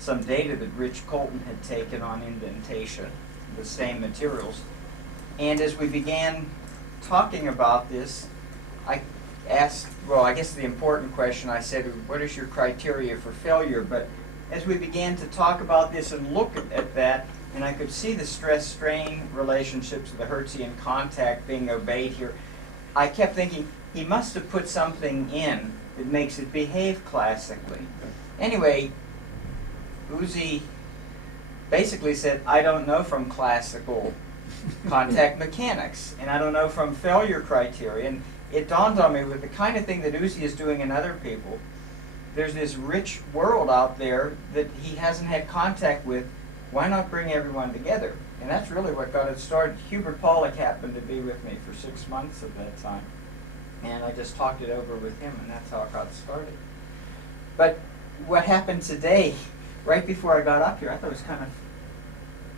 some data that Rich Colton had taken on indentation, the same materials. And as we began talking about this, I asked, well, I guess the important question, I said, what is your criteria for failure? But as we began to talk about this and look at that, and I could see the stress-strain relationships of the Hertzian contact being obeyed here, I kept thinking, he must have put something in that makes it behave classically. Anyway, Uzi basically said, I don't know from classical contact mechanics, and I don't know from failure criteria. And it dawned on me, with the kind of thing that Uzi is doing in other people, there's this rich world out there that he hasn't had contact with. Why not bring everyone together? And that's really what got it started. Hubert Pollock happened to be with me for 6 months at that time. And I just talked it over with him, and that's how it got started. But what happened today, right before I got up here, I thought it was kind of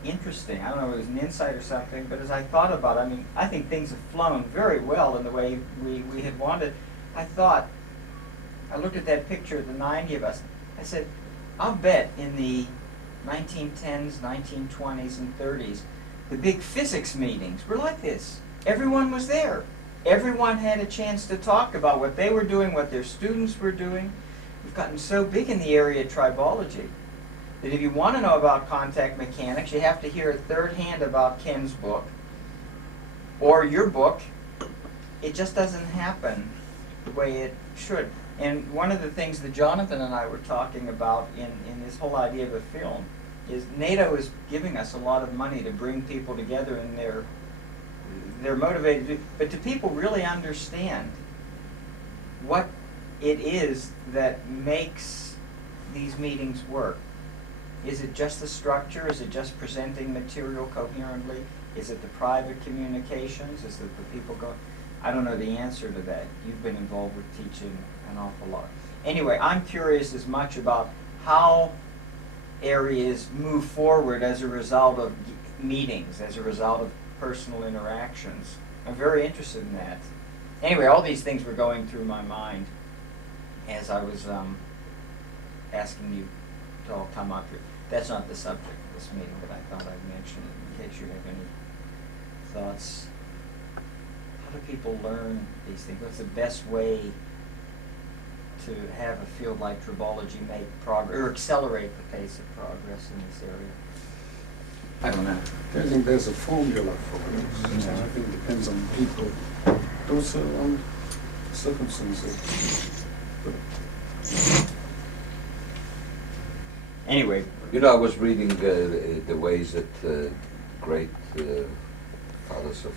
interesting. I don't know if it was an insight or something, but as I thought about it, I mean, I think things have flown very well in the way we had wanted. I thought, I looked at that picture of the 90 of us. I said, I'll bet in the 1910s, 1920s, and 30s, the big physics meetings were like this. Everyone was there. Everyone had a chance to talk about what they were doing, what their students were doing. We've gotten so big in the area of tribology that if you want to know about contact mechanics, you have to hear it third hand about Ken's book or your book. It just doesn't happen the way it should. And one of the things that Jonathan and I were talking about in this whole idea of a film is NATO is giving us a lot of money to bring people together, and they're motivated to, but do people really understand what it is that makes these meetings work? Is it just the structure? Is it just presenting material coherently? Is it the private communications? Is it the people go? I don't know the answer to that. You've been involved with teaching an awful lot. Anyway, I'm curious as much about how areas move forward as a result of meetings, as a result of personal interactions. I'm very interested in that. Anyway, all these things were going through my mind as I was asking you to all come up here. That's not the subject of this meeting, but I thought I'd mention it in case you have any thoughts. How do people learn these things? What's the best way to have a field like tribology make progress, or accelerate the pace of progress in this area? I don't know. I don't think there's a formula for it. I think it depends on people, but also on circumstances. Anyway. You know, I was reading the ways that great fathers of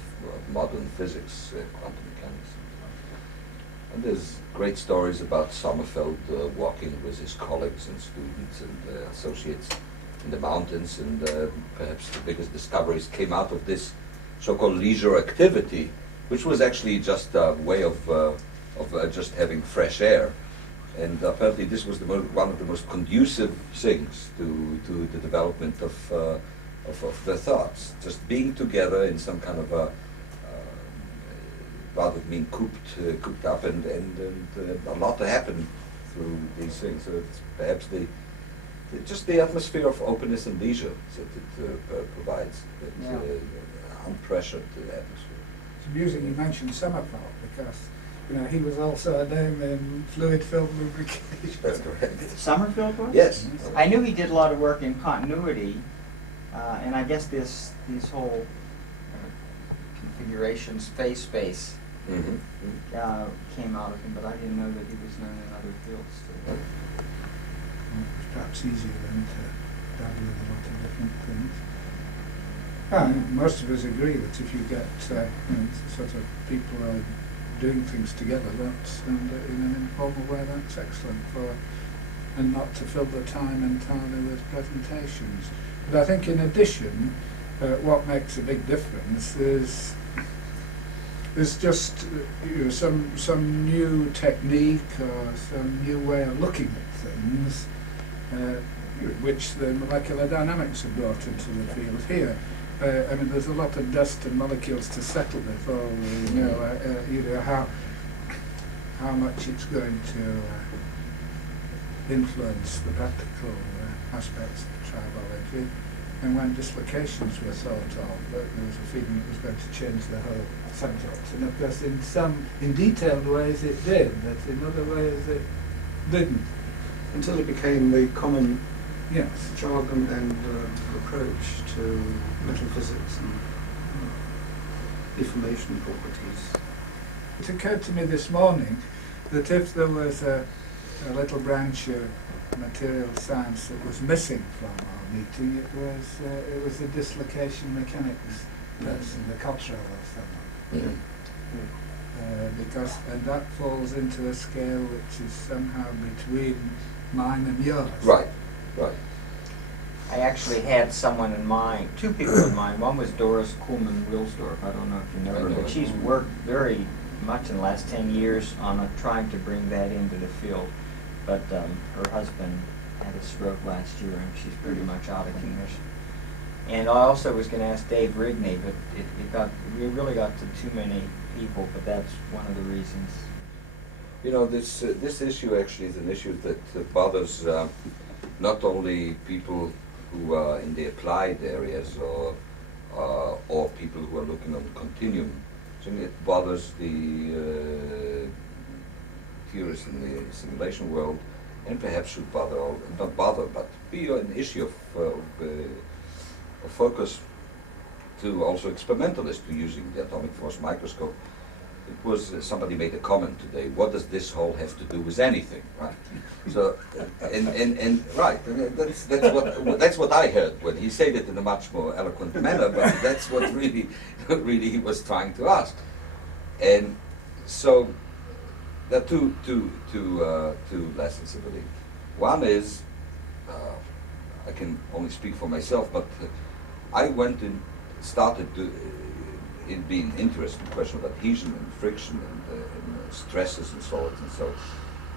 modern physics, quantum mechanics, and there's great stories about Sommerfeld walking with his colleagues and students and associates in the mountains, and perhaps the biggest discoveries came out of this so-called leisure activity, which was actually just a way of just having fresh air. And apparently this was one of the most conducive things to the development of their thoughts. Just being together in some kind of a, rather than being cooped up, and a lot to happen through these things. So it's perhaps just the atmosphere of openness and leisure that it provides, that unpressured atmosphere. It's amusing you mentioned Sommerfeld, because he was also a name in fluid-filled lubrication. That's correct. Sommerfeld was? Yes. I knew he did a lot of work in continuity, and I guess these whole configuration space came out of him, but I didn't know that he was known in other fields too. It's perhaps easier then to dabble in a lot of different things. And most of us agree that if you get sort of people doing things together, that's in an informal way, that's excellent and not to fill the time entirely with presentations. But I think in addition, what makes a big difference is just some new technique or some new way of looking at things, which the molecular dynamics have brought into the field here. I mean, there's a lot of dust and molecules to settle before we know how much it's going to influence the practical aspects of tribology, and when dislocations were thought of, there was a feeling it was going to change the whole subject. And of course, in detailed ways it did, but in other ways it didn't. Until it became the common Yes. jargon and approach to metaphysics and deformation properties. It occurred to me this morning that if there was a little branch of material science that was missing from our meeting, it was the dislocation mechanics person, the Cottrell or someone. And that falls into a scale which is somehow between mine and yours. Right, right. I actually had someone in mind, two people in mind. One was Doris Kuhlman-Wilsdorf. I don't know if you know her, but she's worked very much in the last 10 years on trying to bring that into the field. But her husband had a stroke last year, and she's pretty much out of commission. And I also was going to ask Dave Rigney, but we really got to too many people. But that's one of the reasons. You know, this issue actually is an issue that bothers not only people who are in the applied areas or people who are looking on the continuum. I think it bothers the theorists in the simulation world, and perhaps should bother, or not bother, but be an issue of focus to also experimentalists who using the atomic force microscope. It was somebody made a comment today. What does this whole have to do with anything, right? So, and right, and that's what I heard when he said it in a much more eloquent manner. But that's what really he was trying to ask. And so there are two lessons, I believe. One is I can only speak for myself, but I went and started to. In being interested in the question of adhesion and friction and stresses and so on and so,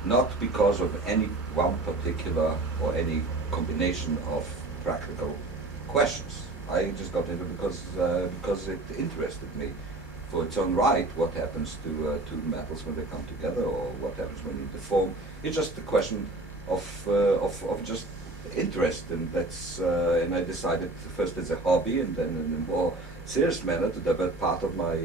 not because of any one particular or any combination of practical questions. I just got into it because it interested me for its own right. What happens to two metals when they come together, or what happens when you deform? It's just a question of just interest, and that's and I decided first as a hobby, and then in a more serious manner to divert part of my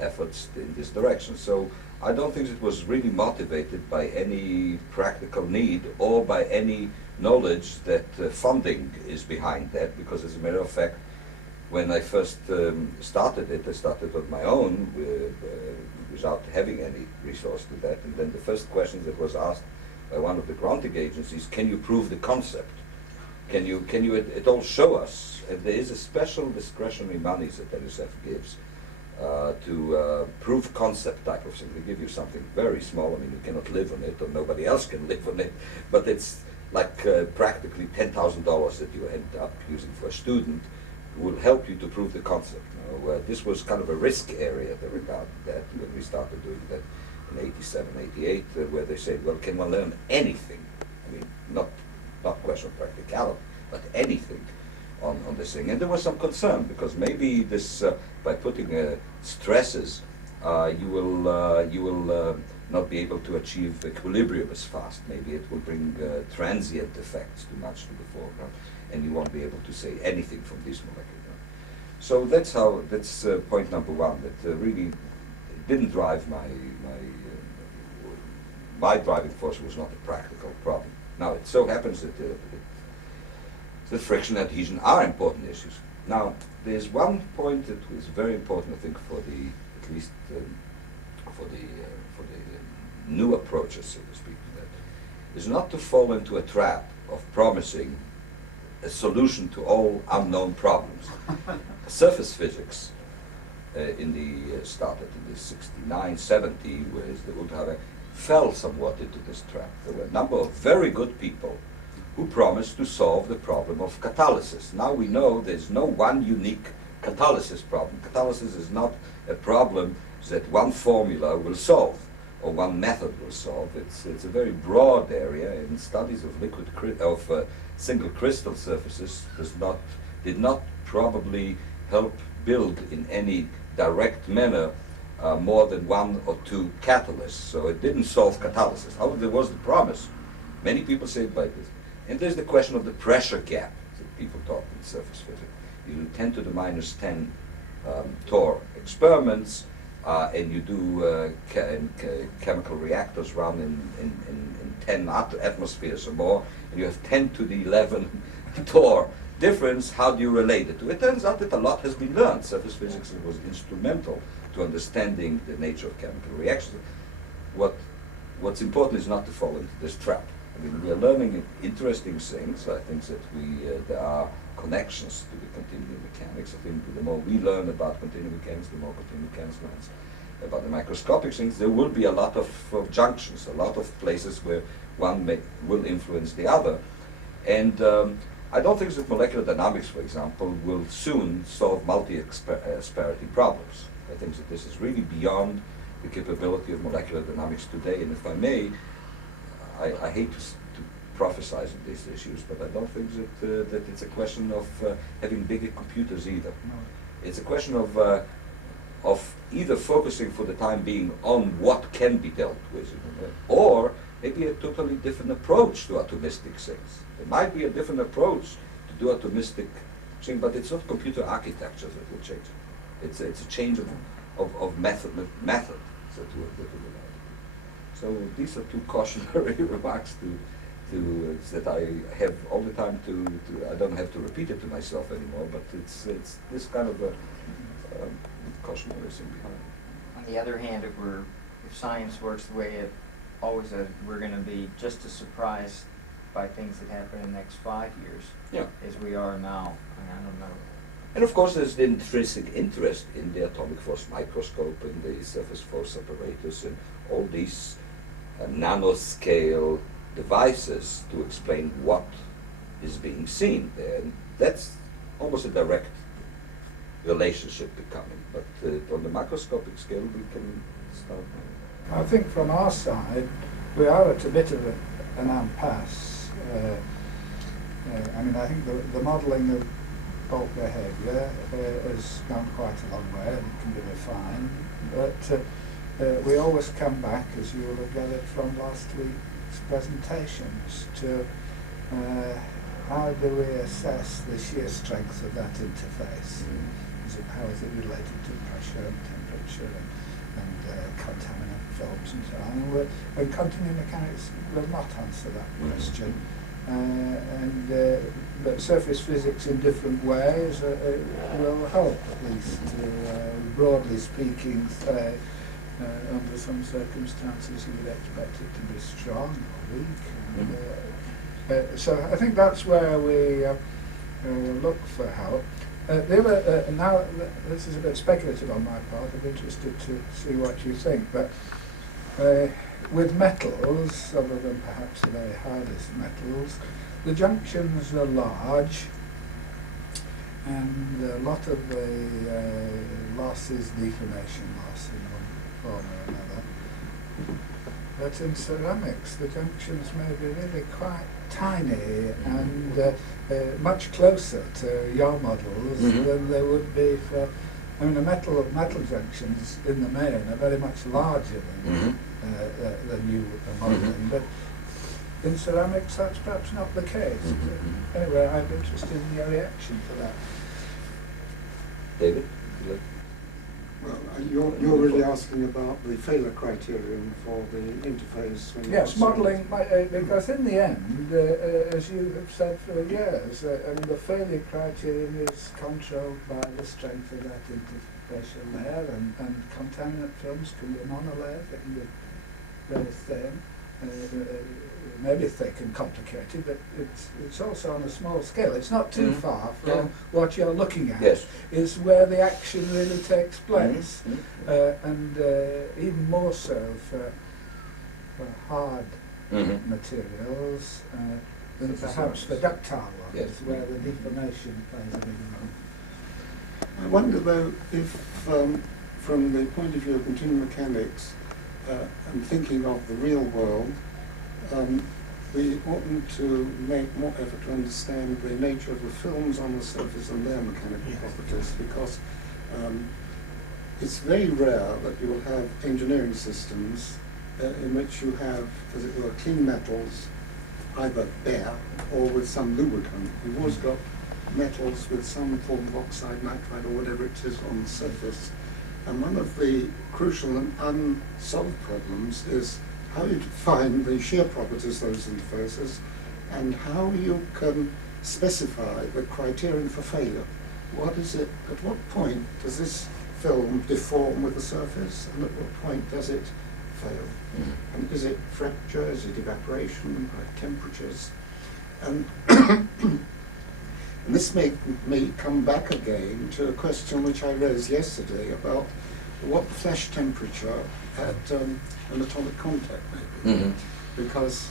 efforts in this direction. So I don't think it was really motivated by any practical need or by any knowledge that funding is behind that, because as a matter of fact, when I first started it, I started on my own without having any resource to that, and then the first question that was asked by one of the granting agencies, can you prove the concept? Can you at all show us? And there is a special discretionary money that NSF gives to prove concept type of thing. They give you something very small. I mean, you cannot live on it, or nobody else can live on it. But it's like practically $10,000 that you end up using for a student, who will help you to prove the concept. Now, this was kind of a risk area that regard that when we started doing that in '87, '88, where they said, well, can one learn anything? I mean, not question of practicality, but anything on this thing. And there was some concern, because maybe this, by putting stresses, you will not be able to achieve equilibrium as fast. Maybe it will bring transient effects too much to the foreground, and you won't be able to say anything from this molecular. So that's point number one. That really didn't drive my driving force was not a practical problem. Now, it so happens that the friction and adhesion are important issues. Now, there's one point that is very important, I think, for at least for the new approaches, so to speak, to that, is not to fall into a trap of promising a solution to all unknown problems. Surface physics started in the 69, 70, whereas the Ultrawe fell somewhat into this trap. There were a number of very good people who promised to solve the problem of catalysis. Now we know there's no one unique catalysis problem. Catalysis is not a problem that one formula will solve or one method will solve. It's a very broad area, and studies of single crystal surfaces did not probably help build in any direct manner more than one or two catalysts. So it didn't solve catalysis. However, there was the promise. Many people say it by this. And there's the question of the pressure gap that people talk in surface physics. You do 10 to the minus 10 torr experiments, and you do chemical reactors run in 10 atmospheres or more, and you have 10 to the 11 torr difference. How do you relate it to? It turns out that a lot has been learned. Surface physics was instrumental to understanding the nature of chemical reactions. What's important is not to fall into this trap. I mean, we are learning interesting things. I think that there are connections to the continuum mechanics. I think the more we learn about continuum mechanics, the more continuum mechanics learns about the microscopic things. There will be a lot of junctions, a lot of places where one will influence the other. And I don't think that molecular dynamics, for example, will soon solve multi-asperity problems. I think that this is really beyond the capability of molecular dynamics today. And if I may, I hate to prophesize on these issues, but I don't think that it's a question of having bigger computers either. No. It's a question of either focusing for the time being on what can be dealt with, or maybe a totally different approach to atomistic things. There might be a different approach to do atomistic thing, but it's not computer architecture that will change it. It's a change of method that will allow it. So these are two cautionary remarks that I have all the time to I don't have to repeat it to myself anymore, but it's this kind of a cautionary thing behind it. On the other hand, if science works the way it always does, we're going to be just as surprised by things that happen in the next 5 years as we are now. I don't know. And of course, there's the intrinsic interest in the atomic force microscope and the surface force apparatus and all these nanoscale devices to explain what is being seen there. And that's almost a direct relationship becoming. But on the macroscopic scale, we can start now. I think from our side, we are at a bit of an impasse. I mean, I think the modelling of bulk behaviour has gone quite a long way and it can be refined. But we always come back, as you will have gathered from last week's presentations, to how do we assess the shear strength of that interface? How is it related to pressure and temperature and contaminant films and so on? And continuum mechanics will not answer that question. But surface physics in different ways will help, at least, to, broadly speaking, say, under some circumstances you would expect it to be strong or weak. So I think that's where we look for help. The other, now, this is a bit speculative on my part, I'm interested to see what you think, but with metals, other than perhaps the very hardest metals, the junctions are large, and a lot of the loss is deformation loss in one form or another. But in ceramics, the junctions may be really quite tiny and much closer to your models than they would be for. I mean, the metal junctions in the main are very much larger than you are modelling, but in ceramics that's perhaps not the case. Anyway, I'm interested in your reaction to that. David? Well, you're really asking about the failure criterion for the interface. Yes, modelling, because in the end, as you have said for years, I mean, the failure criterion is controlled by the strength of that interfacial layer, and contaminant films can be monolayers, they can be very thin, maybe thick and complicated, but it's also on a small scale. It's not too far from what you're looking at. Yes. Is where the action really takes place, and even more so for hard materials than perhaps for ductile ones, where the deformation plays a big role. I wonder though if, from the point of view of continuum mechanics, and thinking of the real world, we oughtn't to make more effort to understand the nature of the films on the surface and their mechanical properties, because it's very rare that you will have engineering systems in which you have, as it were, clean metals either bare or with some lubricant. You've always got metals with some form of oxide, nitride, or whatever it is on the surface. And one of the crucial and unsolved problems is how you define the shear properties of those interfaces and how you can specify the criterion for failure. What is it, at what point does this film deform with the surface, and at what point does it fail? Mm-hmm. And is it fracture, is it evaporation, high temperatures? And, and this made me come back again to a question which I raised yesterday about what flash temperature at an atomic contact may be. Mm-hmm. Because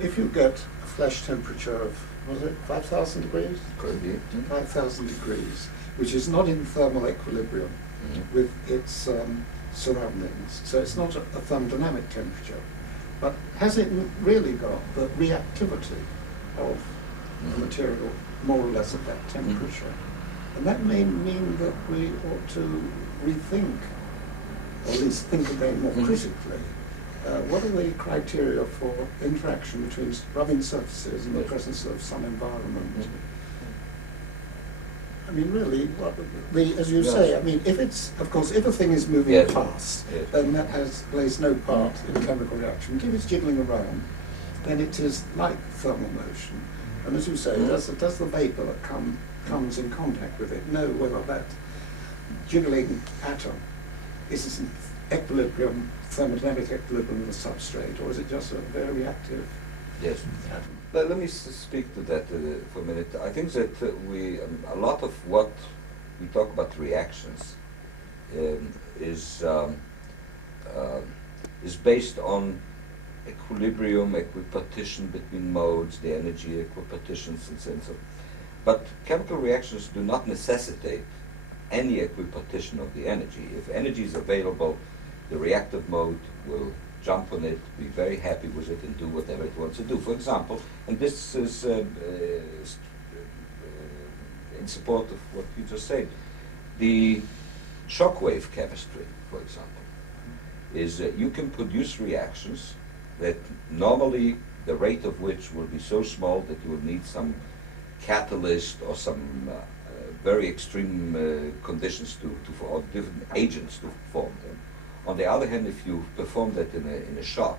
if you get a flash temperature of, was it 5,000 degrees? Could be. 5,000 degrees, which is not in thermal equilibrium Mm-hmm. with its surroundings. So it's not a thermodynamic temperature. But has it really got the reactivity of the material more or less at that temperature? And that may mean that we ought to rethink, or at least think again more critically, what are the criteria for interaction between rubbing surfaces in the presence of some environment? I mean, really, as you say, I mean, if it's, of course, if a thing is moving fast, then that plays no part in a chemical reaction. If it's jiggling around, then it is like thermal motion. And as you say, does the vapor that comes in contact with it know whether that jiggling atom is in equilibrium, thermodynamic equilibrium with the substrate, or is it just a very reactive atom? Let me speak to that for a minute. I think that a lot of what we talk about reactions is based on equilibrium, equipartition between modes, the energy equipartitions, and so on. But chemical reactions do not necessitate any equipartition of the energy. If energy is available, the reactive mode will jump on it, be very happy with it, and do whatever it wants to do. For example, and this is in support of what you just said, the shockwave chemistry, for example, is that you can produce reactions that normally the rate of which will be so small that you will need some catalyst or some very extreme conditions or different agents to form them. On the other hand, if you perform that in a shock,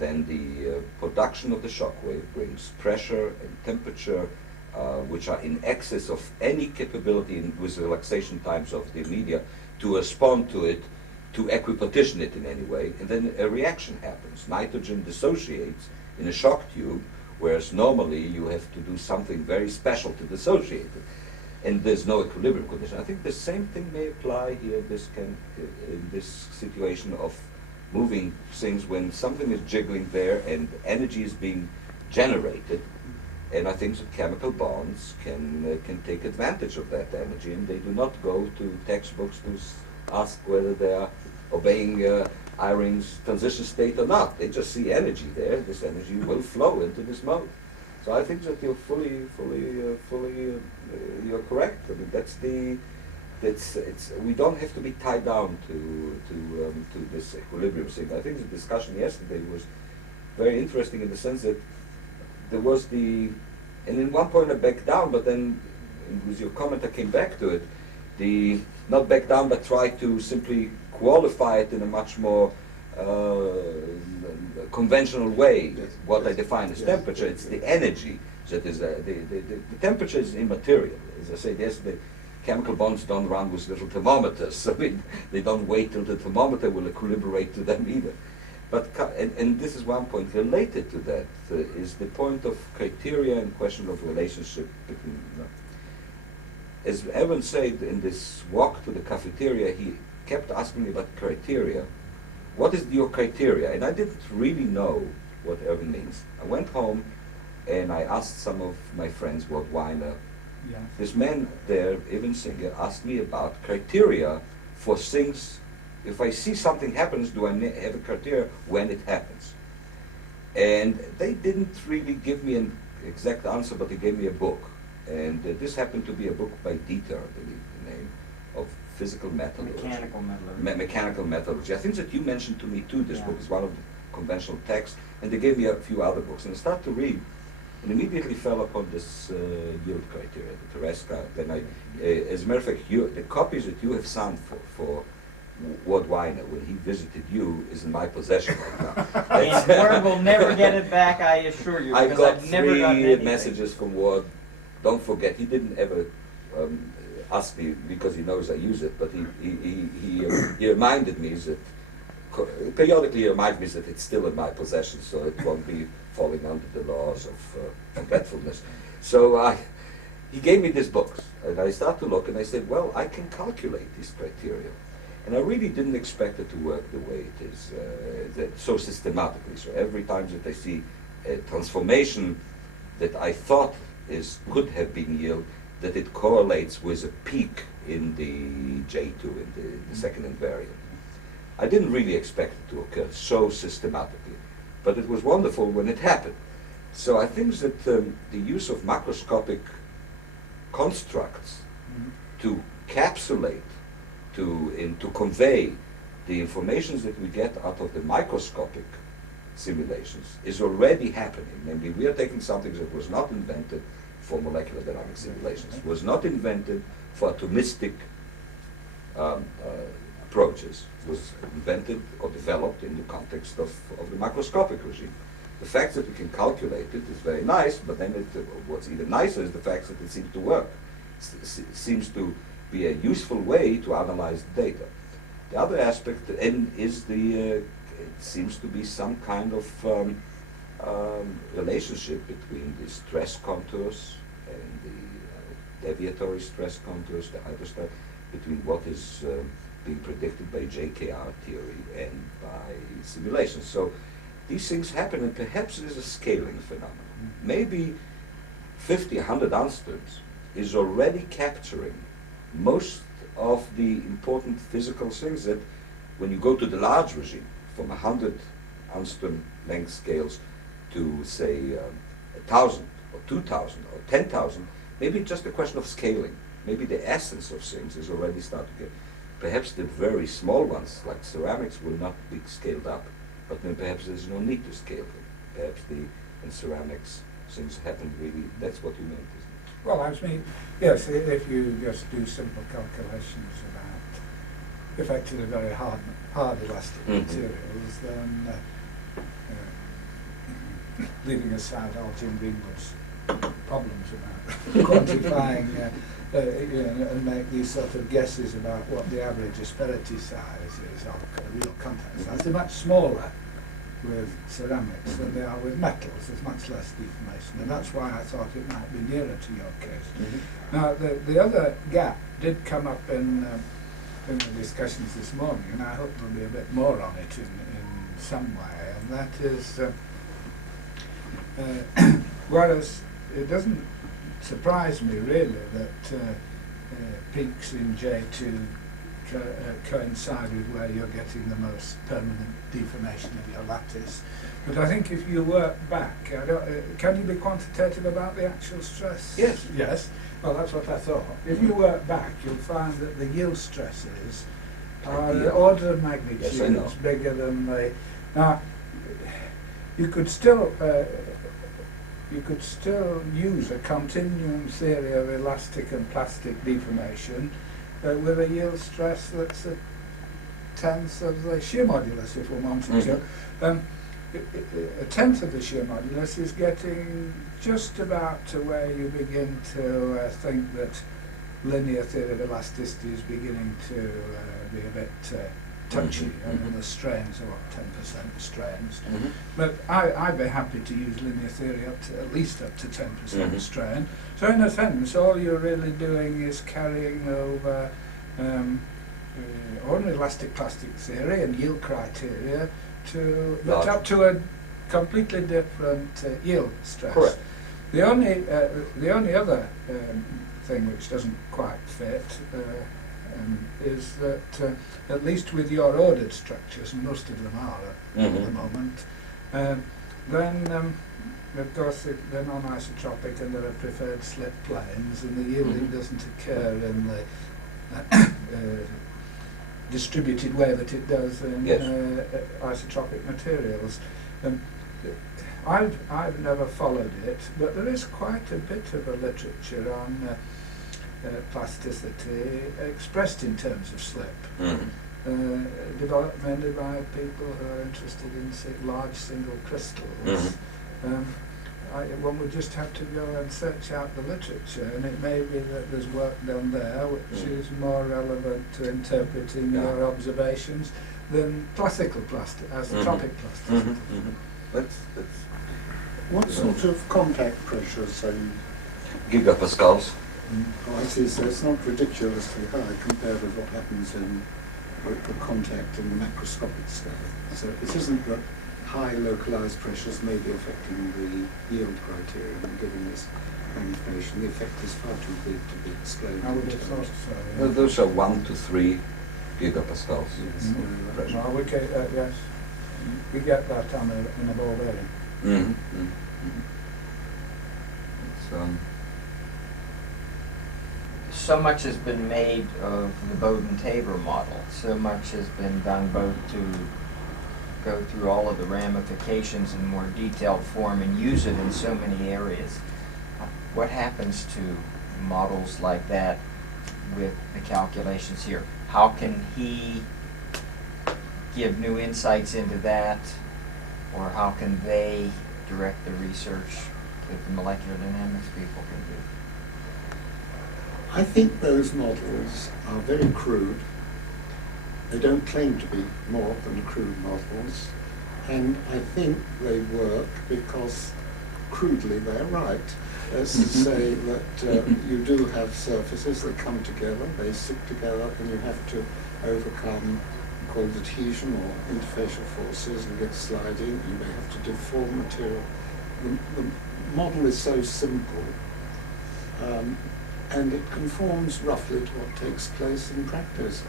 then the production of the shock wave brings pressure and temperature which are in excess of any capability with relaxation times of the media to respond to it, to equipartition it in any way, and then a reaction happens. Nitrogen dissociates in a shock tube, whereas normally you have to do something very special to dissociate it. And there's no equilibrium condition. I think the same thing may apply here in this situation of moving things when something is jiggling there and energy is being generated. And I think that chemical bonds can take advantage of that energy, and they do not go to textbooks to ask whether they are obeying Eyring's transition state or not. They just see energy there. This energy will flow into this mode. So I think that you're you're correct. I mean, we don't have to be tied down to this equilibrium thing. I think the discussion yesterday was very interesting in the sense that there was and in one point I backed down, but then with your comment I came back to it. Not back down, but try to simply qualify it in a much more conventional way. Yes. What Yes. I define as Yes. temperature, it's the energy that is the temperature is immaterial. As I said yesterday, chemical bonds don't run with little thermometers. I mean, they don't wait till the thermometer will equilibrate to them either. But and this is one point related to that is the point of criteria and question of relationship between. As Irwin said in this walk to the cafeteria, he kept asking me about criteria. What is your criteria? And I didn't really know what Irwin means. I went home and I asked some of my friends, Walt Weiner. Yeah. This man there, Irwin Singer, asked me about criteria for things. If I see something happens, do I have a criteria when it happens? And they didn't really give me an exact answer, but they gave me a book. And this happened to be a book by Dieter, I believe the name, of physical metallurgy. Mechanical metallurgy. Mechanical metallurgy. I think that you mentioned to me too, this Yeah. book is one of the conventional text, and they gave me a few other books, and I started to read, and immediately fell upon this yield criteria, the Tereska. Then as a matter of fact, the copies that you have signed for Ward Weiner when he visited you is in my possession right now. And Ward will never get it back, I assure you, I because got I've never gotten 3 anything. messages from Ward. Don't forget, he didn't ever ask me because he knows I use it, but he reminded me that periodically he reminds me that it's still in my possession, so it won't be falling under the laws of forgetfulness. So he gave me these books, and I started to look, and I said, well, I can calculate these criteria. And I really didn't expect it to work the way it is, so systematically. So every time that I see a transformation that I thought could have been yield, that it correlates with a peak in the J2, in the second invariant. I didn't really expect it to occur so systematically, but it was wonderful when it happened. So I think that the use of macroscopic constructs to capsulate, to convey the information that we get out of the microscopic simulations is already happening. Namely, we are taking something that was not invented for molecular dynamic simulations, was not invented for atomistic approaches, was invented or developed in the context of the macroscopic regime. The fact that we can calculate it is very nice, but then what's even nicer is the fact that it seems to work. Seems to be a useful way to analyze the data. The other aspect is it seems to be some kind of relationship between the stress contours and the deviatory stress contours, the hydrostatic, between what is being predicted by JKR theory and by simulations. So these things happen, and perhaps there's a scaling phenomenon. Maybe 50, 100 angstroms is already capturing most of the important physical things that when you go to the large regime, from 100 angstrom length scales to say 1,000 or 2,000 or 10,000, maybe it's just a question of scaling. Maybe the essence of things is already starting to get. Perhaps the very small ones, like ceramics, will not be scaled up, but then perhaps there's no need to scale them. Perhaps in ceramics things happen really, that's what you meant, isn't it? Well, I mean, yes, if you just do simple calculations about effectively very hard elastic materials, then leaving aside all Jim Greenwood's problems about quantifying and make these sort of guesses about what the average asperity size is of a real contact size, they're much smaller with ceramics than they are with metals. There's much less deformation, and that's why I thought it might be nearer to your case. Now, the other gap did come up in the discussions this morning, and I hope there'll be a bit more on it in some way, and that is, whereas it doesn't surprise me really that peaks in J2 coincide with where you're getting the most permanent deformation of your lattice. But I think if you work back, can you be quantitative about the actual stress? Yes. Yes. Well, that's what I thought. If you work back, you'll find that the yield stresses are the order of magnitude bigger than the. Now, you could still use a continuum theory of elastic and plastic deformation with a yield stress that's a tenth of the shear modulus, if we wanted to. A tenth of the shear modulus is getting just about to where you begin to think that linear theory of elasticity is beginning to be a bit touchy, and the strains are what, 10% strains. But I'd be happy to use linear theory at least up to 10% strain. So in a sense, all you're really doing is carrying over ordinary elastic plastic theory and yield criteria but up to a completely different yield stress. Correct. The only other thing which doesn't quite fit is that at least with your ordered structures, and most of them are at the moment, then of course they're non-isotropic and there are preferred slip planes, and the yielding doesn't occur in the distributed way that it does in Yes. isotropic materials. I've never followed it, but there is quite a bit of a literature on plasticity expressed in terms of slip. Developed mainly by people who are interested in large single crystals. One would just have to go and search out the literature, and it may be that there's work done there which is more relevant to interpreting your observations than classical isotropic plasticity. That's What sort of contact pressures are you? gigapascals. Oh, I see. So it's not ridiculously high compared with what happens in the contact in the macroscopic scale. So it isn't that high localized pressures may be affecting the yield criterion and giving us information. The effect is far too big to be explained. I would in have thought terms- so. Well, those are 1 to 3 gigapascals. Yes, pressure. Well, yes, we get that in a ball bearing. It's, So much has been made of the Bowden-Tabor model. So much has been done both to go through all of the ramifications in more detailed form and use it in so many areas. What happens to models like that with the calculations here? How can he give new insights into that, or how can they direct the research that the molecular dynamics people can do? I think those models are very crude. They don't claim to be more than crude models, and I think they work because crudely they're right. That's to say that you do have surfaces that come together, they stick together, and you have to overcome called adhesion or interfacial forces and get sliding. You may have to deform material. The model is so simple, and it conforms roughly to what takes place in practice.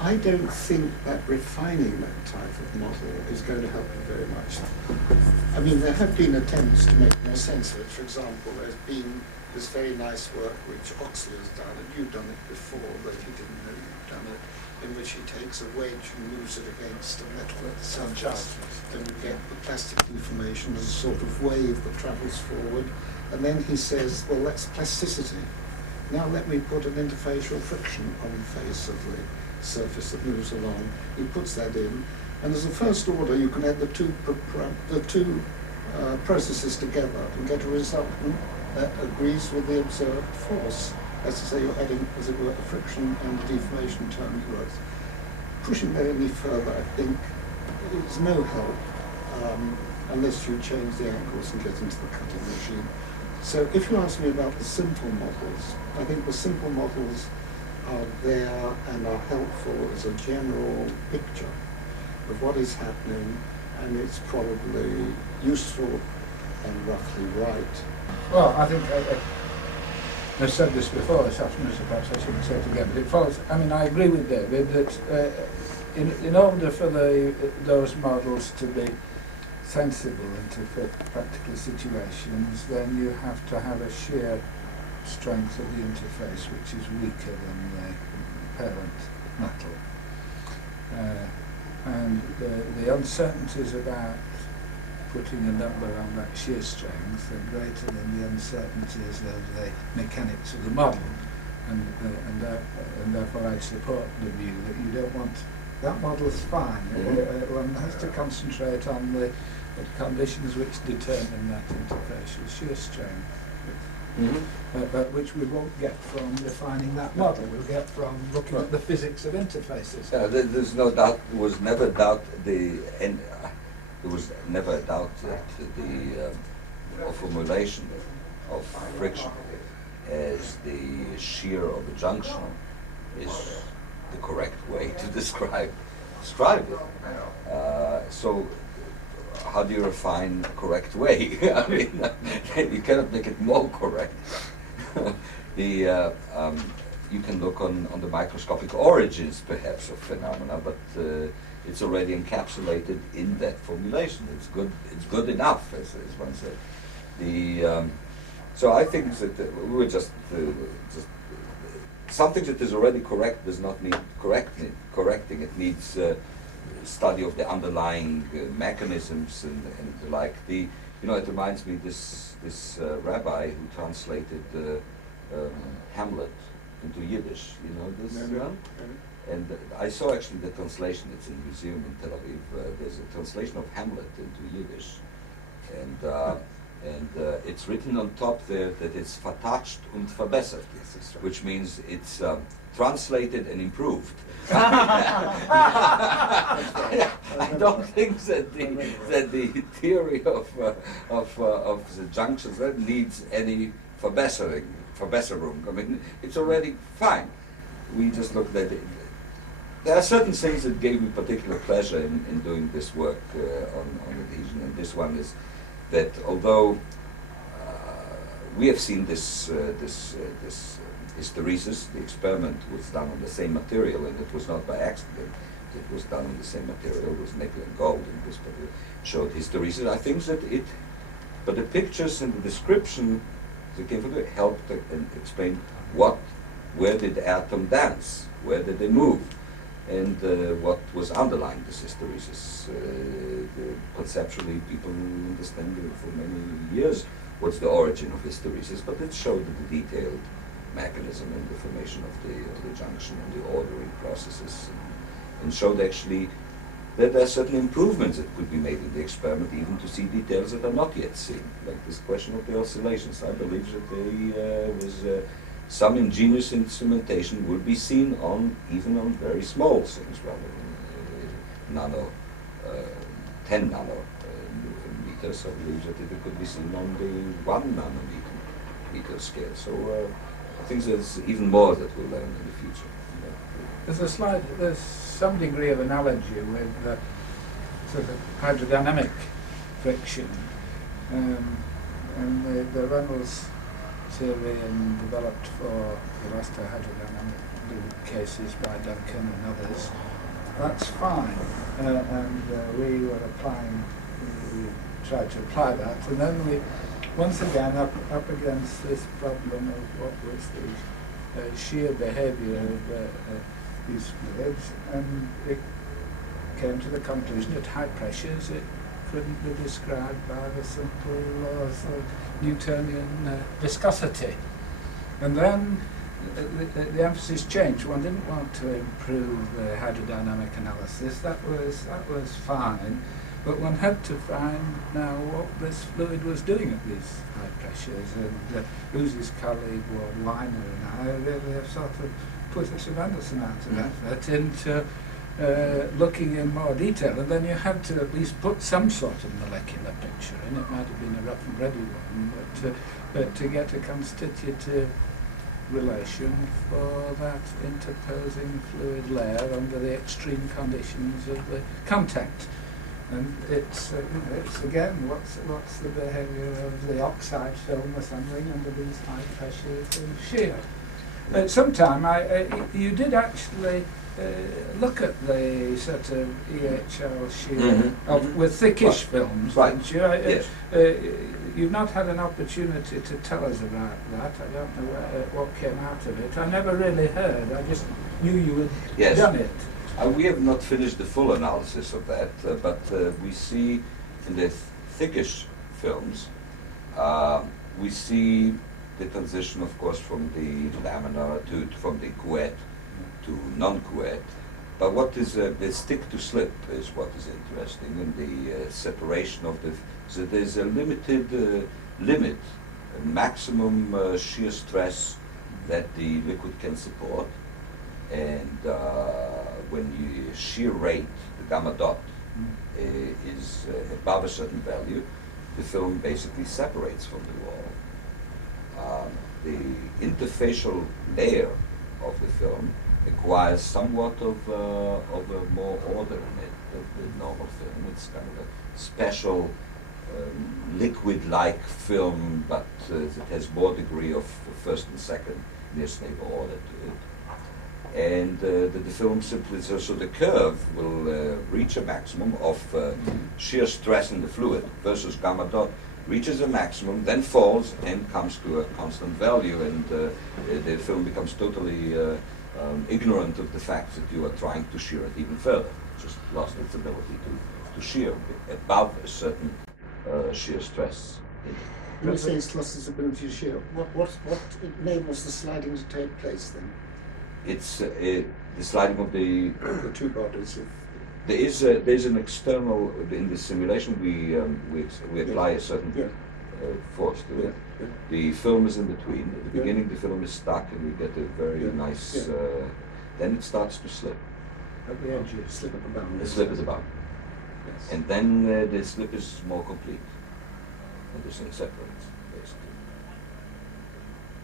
I don't think that refining that type of model is going to help you very much. I mean, there have been attempts to make more sense of it. For example, there's been this very nice work which Oxley has done, and you've done it before, though he didn't know you've done it, in which he takes a wedge and moves it against a metal at the surface, then you get the plastic deformation as a sort of wave that travels forward, and then he says, well, that's plasticity. Now let me put an interfacial friction on the face of the surface that moves along. He puts that in, and as a first order, you can add the two processes together and get a resultant that agrees with the observed force. As to say, you're adding, as it were, a friction and a deformation term to it. Pushing that any further, I think, is no help unless you change the angles and get into the cutting machine. So if you ask me about the simple models, I think the simple models are there and are helpful as a general picture of what is happening, and it's probably useful and roughly right. Well, I think I've said this before this afternoon, so perhaps I shouldn't say it again, but it follows. I mean, I agree with David that in order for those models to be sensible and to fit practical situations, then you have to have a shear strength of the interface which is weaker than the parent metal. And the uncertainties about putting a number on that shear strength are greater than the uncertainties of the mechanics of the model, and therefore I support the view that you don't want that model is fine. One has to concentrate on the conditions which determine that interfacial shear strength, which we won't get from refining that model. We'll get from looking at the physics of interfaces. There's no doubt. There was never a doubt that the formulation of friction as the shear of a junction is the correct way to describe it. So how do you refine a correct way? I mean, you cannot make it more correct. You can look on the microscopic origins, perhaps, of phenomena, but it's already encapsulated in that formulation. It's good enough, as one said. So I think that we were just something that is already correct does not need correcting. It needs study of the underlying mechanisms and the like. It reminds me this rabbi who translated Hamlet into Yiddish. You know this one? And I saw actually the translation. It's in a museum in Tel Aviv. There's a translation of Hamlet into Yiddish, and it's written on top there that it's vertauscht und verbessert, which means it's translated and improved. I don't think that the theory of the junctions needs any verbesserung. I mean, it's already fine. We just looked at it. There are certain things that gave me particular pleasure in doing this work on adhesion, and this one is that although we have seen this hysteresis, the experiment was done on the same material, and it was not by accident. It was done on the same material. It was nickel and gold, and this showed hysteresis. I think that but the pictures and the description that came from it helped and explain where did the atom dance, where did they move, and what was underlying this hysteresis. Conceptually, people understand for many years what's the origin of hysteresis, but it showed the detailed mechanism and the formation of the junction and the ordering processes, and showed actually that there are certain improvements that could be made in the experiment, even to see details that are not yet seen, like this question of the oscillations. I believe that some ingenious instrumentation will be seen even on very small things, rather than 10 nanometers. I believe that it could be seen on the 1 nanometer scale. So I think there's even more that we'll learn in the future. There's some degree of analogy with sort of hydrodynamic friction, and the Reynolds theory and developed for hydrodynamic cases by Duncan and others. That's fine, and we tried to apply that, and then we once again up against this problem of what was the shear behavior of these fluids, and it came to the conclusion at high pressures it couldn't be described by the simple laws of Newtonian viscosity. And then the emphasis changed. One didn't want to improve hydrodynamic analysis. That was fine, but one had to find now what this fluid was doing at these high pressures. And Uzi's colleague Ward Weiner and I really have sort of put a tremendous amount of effort into looking in more detail, and then you had to at least put some sort of molecular picture in. It might have been a rough and ready one, but to get a constitutive relation for that interposing fluid layer under the extreme conditions of the contact. And it's again, what's the behavior of the oxide film or something under these high pressures of shear. Sometime you did actually look at the sort of EHL shear with thickish films, didn't you? Yes. You've not had an opportunity to tell us about that. I don't know what came out of it. I never really heard. I just knew you had done it. We have not finished the full analysis of that, but we see in the thickish films, we see the transition, of course, from the laminar from the couette to non-couette. But what is the stick to slip is what is interesting, and the separation of so there's a limited limit, a maximum shear stress that the liquid can support, and when you shear rate, the gamma dot, is above a certain value, the film basically separates from the wall. The interfacial layer of the film acquires somewhat of a more order in it than the normal film. It's kind of a special liquid-like film, but it has more degree of first and second near stable order to it. And the film simply, so the curve will reach a maximum of shear stress in the fluid versus gamma dot reaches a maximum, then falls and comes to a constant value, and the film becomes totally ignorant of the fact that you are trying to shear it even further. Just lost its ability to shear above a certain shear stress. When you say it's lost its ability to shear, what enables the sliding to take place then? It's the sliding of the two bodies. There's an external in the simulation. We apply a certain force to it. Yeah. The film is in between. At the beginning, the film is stuck, and we get a very nice. Then it starts to slip. At the edges, slip at the bound. The slip is about, Yes. and then the slip is more complete, and the thing separates basically.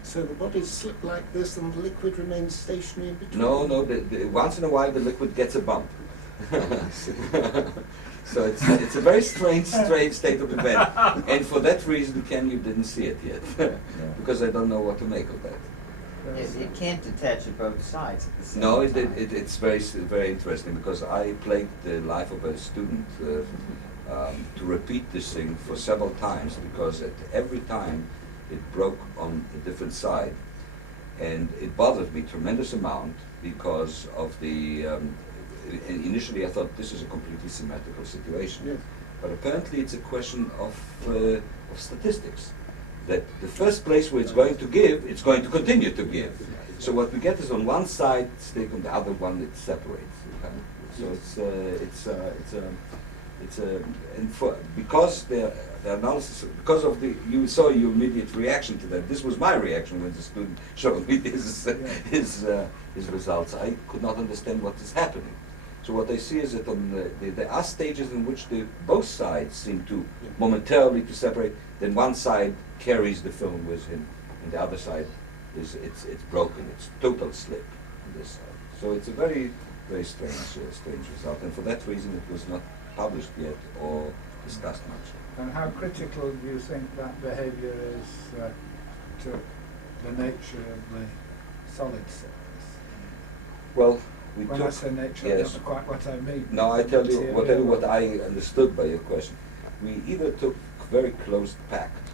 So the bodies slip like this, and the liquid remains stationary in between. No. Once in a while, the liquid gets a bump. So it's a very strange state of event, and for that reason, Ken, you didn't see it yet, because I don't know what to make of that. It can't detach at both sides at the same No, time. it's very interesting, because I plagued the life of a student to repeat this thing for several times, because at every time it broke on a different side, and it bothered me tremendous amount because of the. Initially, I thought this is a completely symmetrical situation, Yes. but apparently it's a question of statistics. That the first place where it's going to give, it's going to continue to give. So what we get is on one side stick, on the other one it separates. So because the analysis, because of you saw your immediate reaction to that. This was my reaction when the student showed me his results. I could not understand what is happening. So what I see is that on there are stages in which both sides seem to momentarily to separate. Then one side carries the film with him, and the other side it's broken. It's total slip on this side. So it's a very strange result, and for that reason it was not published yet or discussed much. And how critical do you think that behaviour is to the nature of the solid surface? Well, when I say nature, that's not quite what I mean. No, I tell you what I understood by your question. We either took very close packed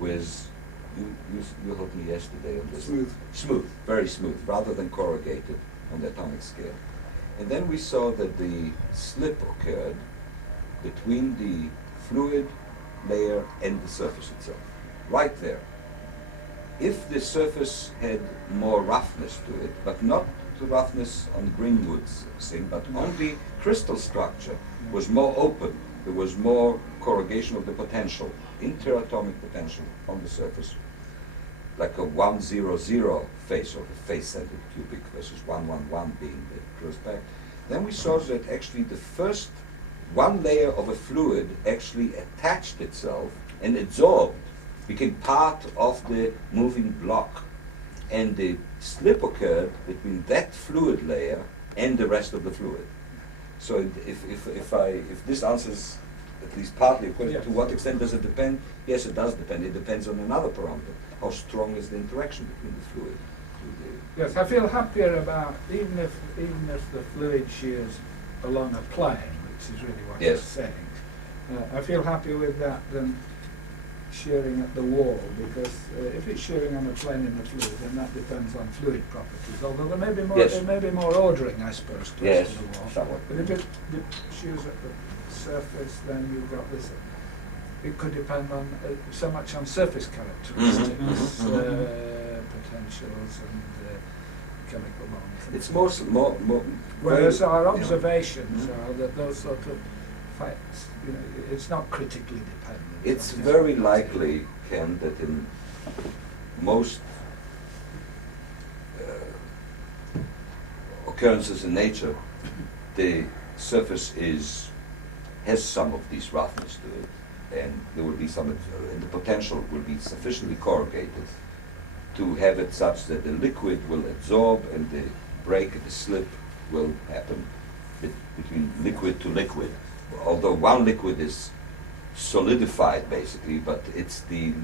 with, you helped me yesterday on this. Smooth, very smooth, rather than corrugated on the atomic scale. And then we saw that the slip occurred between the fluid layer and the surface itself, right there. If the surface had more roughness to it, but not the roughness on Greenwood's thing, but on the crystal structure was more open, there was more corrugation of the potential, interatomic potential on the surface, like a 100 face, or the face-centered cubic versus 111 being the close pack. Then we saw that actually the first one layer of a fluid actually attached itself and absorbed, became part of the moving block. And the slip occurred between that fluid layer and the rest of the fluid. So if this answers at least partly a question, to what extent does it depend? Yes, it does depend. It depends on another parameter. How strong is the interaction between the fluid? Yes, I feel happier about, even if the fluid shears along a plane, which is really what you're saying, I feel happier with that than shearing at the wall, because if it's shearing on a plane in the fluid, then that depends on fluid properties. Although there may be more ordering, I suppose, close to the wall. Somewhat. But if it shears at the surface, then you've got this. It could depend on so much on surface characteristics, potentials, and chemical bonds. It's more whereas our observations are that those sort of facts, it's not critically dependent. It's very likely, Ken, that in most occurrences in nature, the surface has some of these roughness to it, and there will be some, and the potential will be sufficiently corrugated to have it such that the liquid will absorb and the break and the slip will happen between liquid to liquid. Although one liquid is solidified basically, but it's the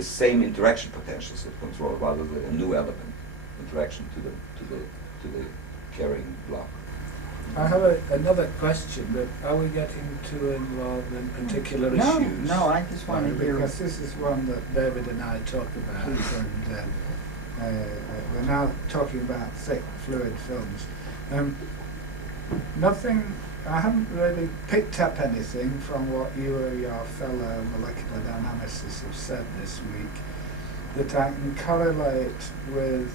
same interaction potentials that control, rather than a new element interaction to the carrying block. I have another question, but are we getting too involved in particular No, issues? no, I just want to hear. Because this is one that David and I talk about, and we're now talking about thick fluid films. I haven't really picked up anything from what you or your fellow molecular dynamicists have said this week that I can correlate with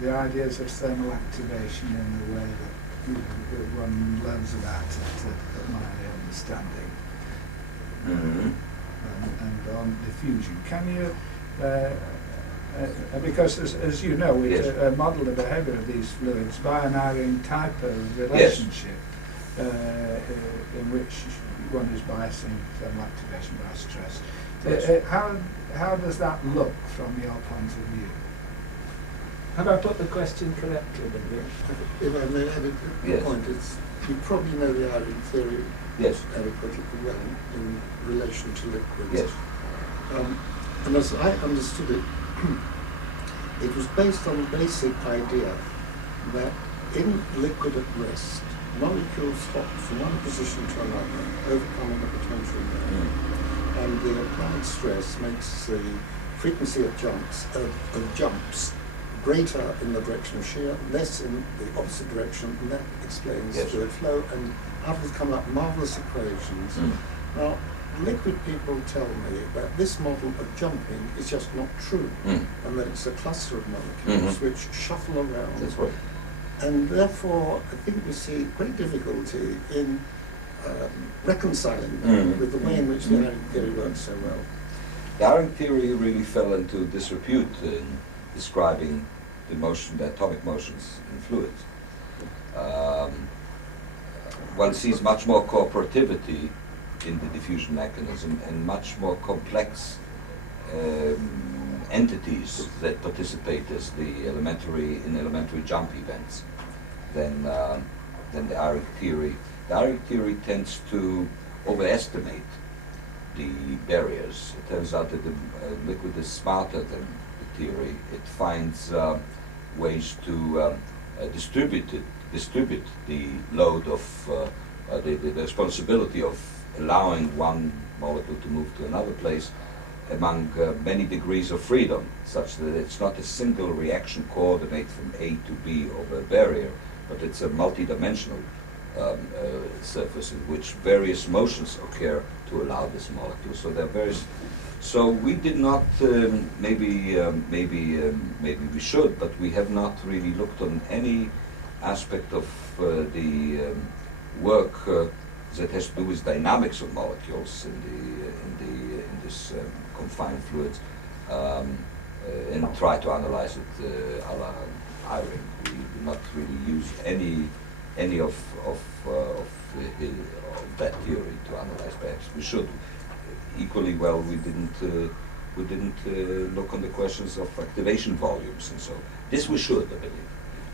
the ideas of thermal activation in the way that one learns about it at my understanding. And on diffusion. Can you, because as you know, we model the behaviour of these fluids by an Eyring type of relationship in which one is biasing thermal activation by stress. How does that look from your point of view? Have I put the question correctly, David? If I may add a point, you probably know the Eyring theory adequately well in relation to liquids. Yes. And as I understood it, it was based on the basic idea that in liquid at rest, molecules hop from one position to another, overcoming a potential there. And the applied stress makes the frequency of jumps greater in the direction of shear, less in the opposite direction, and that explains fluid flow. And out of it come up marvelous equations. Now, liquid people tell me that this model of jumping is just not true, and that it's a cluster of molecules which shuffle around. That's right. And therefore, I think we see great difficulty in reconciling them with the way in which the Eyring theory works so well. The Eyring theory really fell into disrepute in describing the atomic motions in fluids. One sees much more cooperativity in the diffusion mechanism and much more complex entities that participate as the elementary jump events than the Eyring theory. The Eyring theory tends to overestimate the barriers. It turns out that the liquid is smarter than the theory. It finds ways to distribute the load of the responsibility of allowing one molecule to move to another place among many degrees of freedom, such that it's not a single reaction coordinate from A to B over a barrier, but it's a multi-dimensional surface in which various motions occur to allow this molecule. So there are various. So we did not. Maybe we should, but we have not really looked on any aspect of the work that has to do with dynamics of molecules in this confined fluids, and try to analyze it a la Eyring. We do not really use any of that theory to analyze. Perhaps we should. Equally well, we didn't look on the questions of activation volumes, and so this we should, I believe,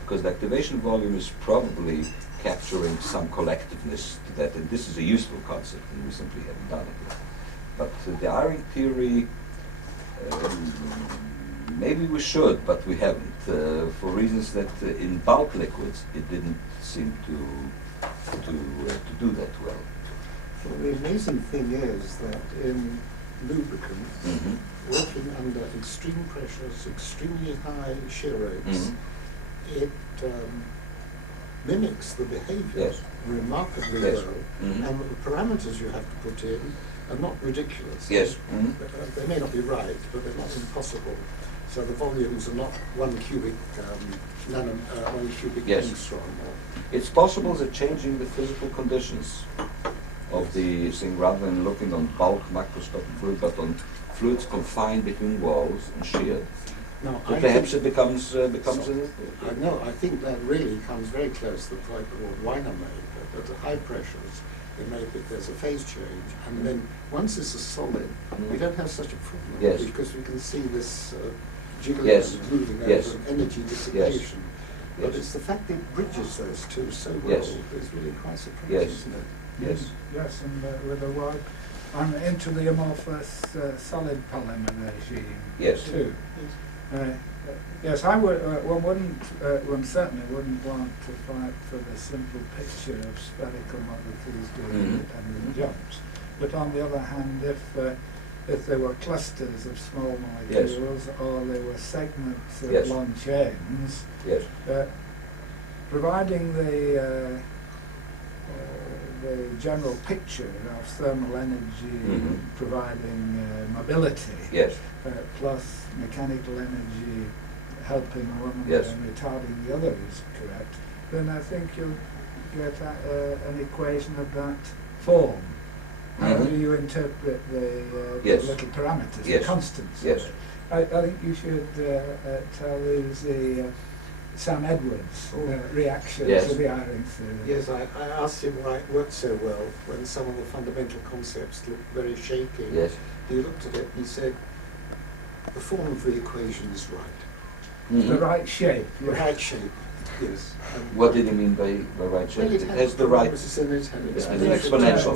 because the activation volume is probably capturing some collectiveness to that, and this is a useful concept, and we simply haven't done it yet. But the Eyring theory, maybe we should, but we haven't, for reasons that in bulk liquids it didn't seem to do that well. Well, the amazing thing is that in lubricants, working under extreme pressures, extremely high shear rates, it mimics the behavior remarkably well, and the parameters you have to put in are not ridiculous. Yes. They may not be right, but they're not impossible. So the volumes are not 1 cubic angstrom. It's possible that changing the physical conditions of the thing, rather than looking on bulk microscopic fluid, but on fluids confined between walls and sheared, Now, perhaps it becomes I think that really comes very close to the point that Lord Weiner made, that at the high pressures, there's a phase change, and then once it's a solid, we don't have such a problem, because we can see this jiggling moving over energy dissipation. But it's the fact that it bridges those two so well is really quite surprising, isn't it? Yes, and with a wide, I'm into the amorphous solid polymer regime too. Yes, I would. One certainly wouldn't want to fight for the simple picture of spherical molecules doing independent jumps. But on the other hand, if there were clusters of small molecules, or there were segments of long chains, providing the general picture of thermal energy providing mobility, plus mechanical energy helping one and retarding the other is correct, then I think you'll get an equation of that form. How do you interpret the little parameters, the constants? I think you should tell Uzi Sam Edwards' reaction to the Eyring theory. Yes, I asked him why it worked so well when some of the fundamental concepts looked very shaky. He looked at it and he said, the form of the equation is right. The right shape. The right shape, yes. What did he mean by right shape? Well, it has the right... It's an exponential.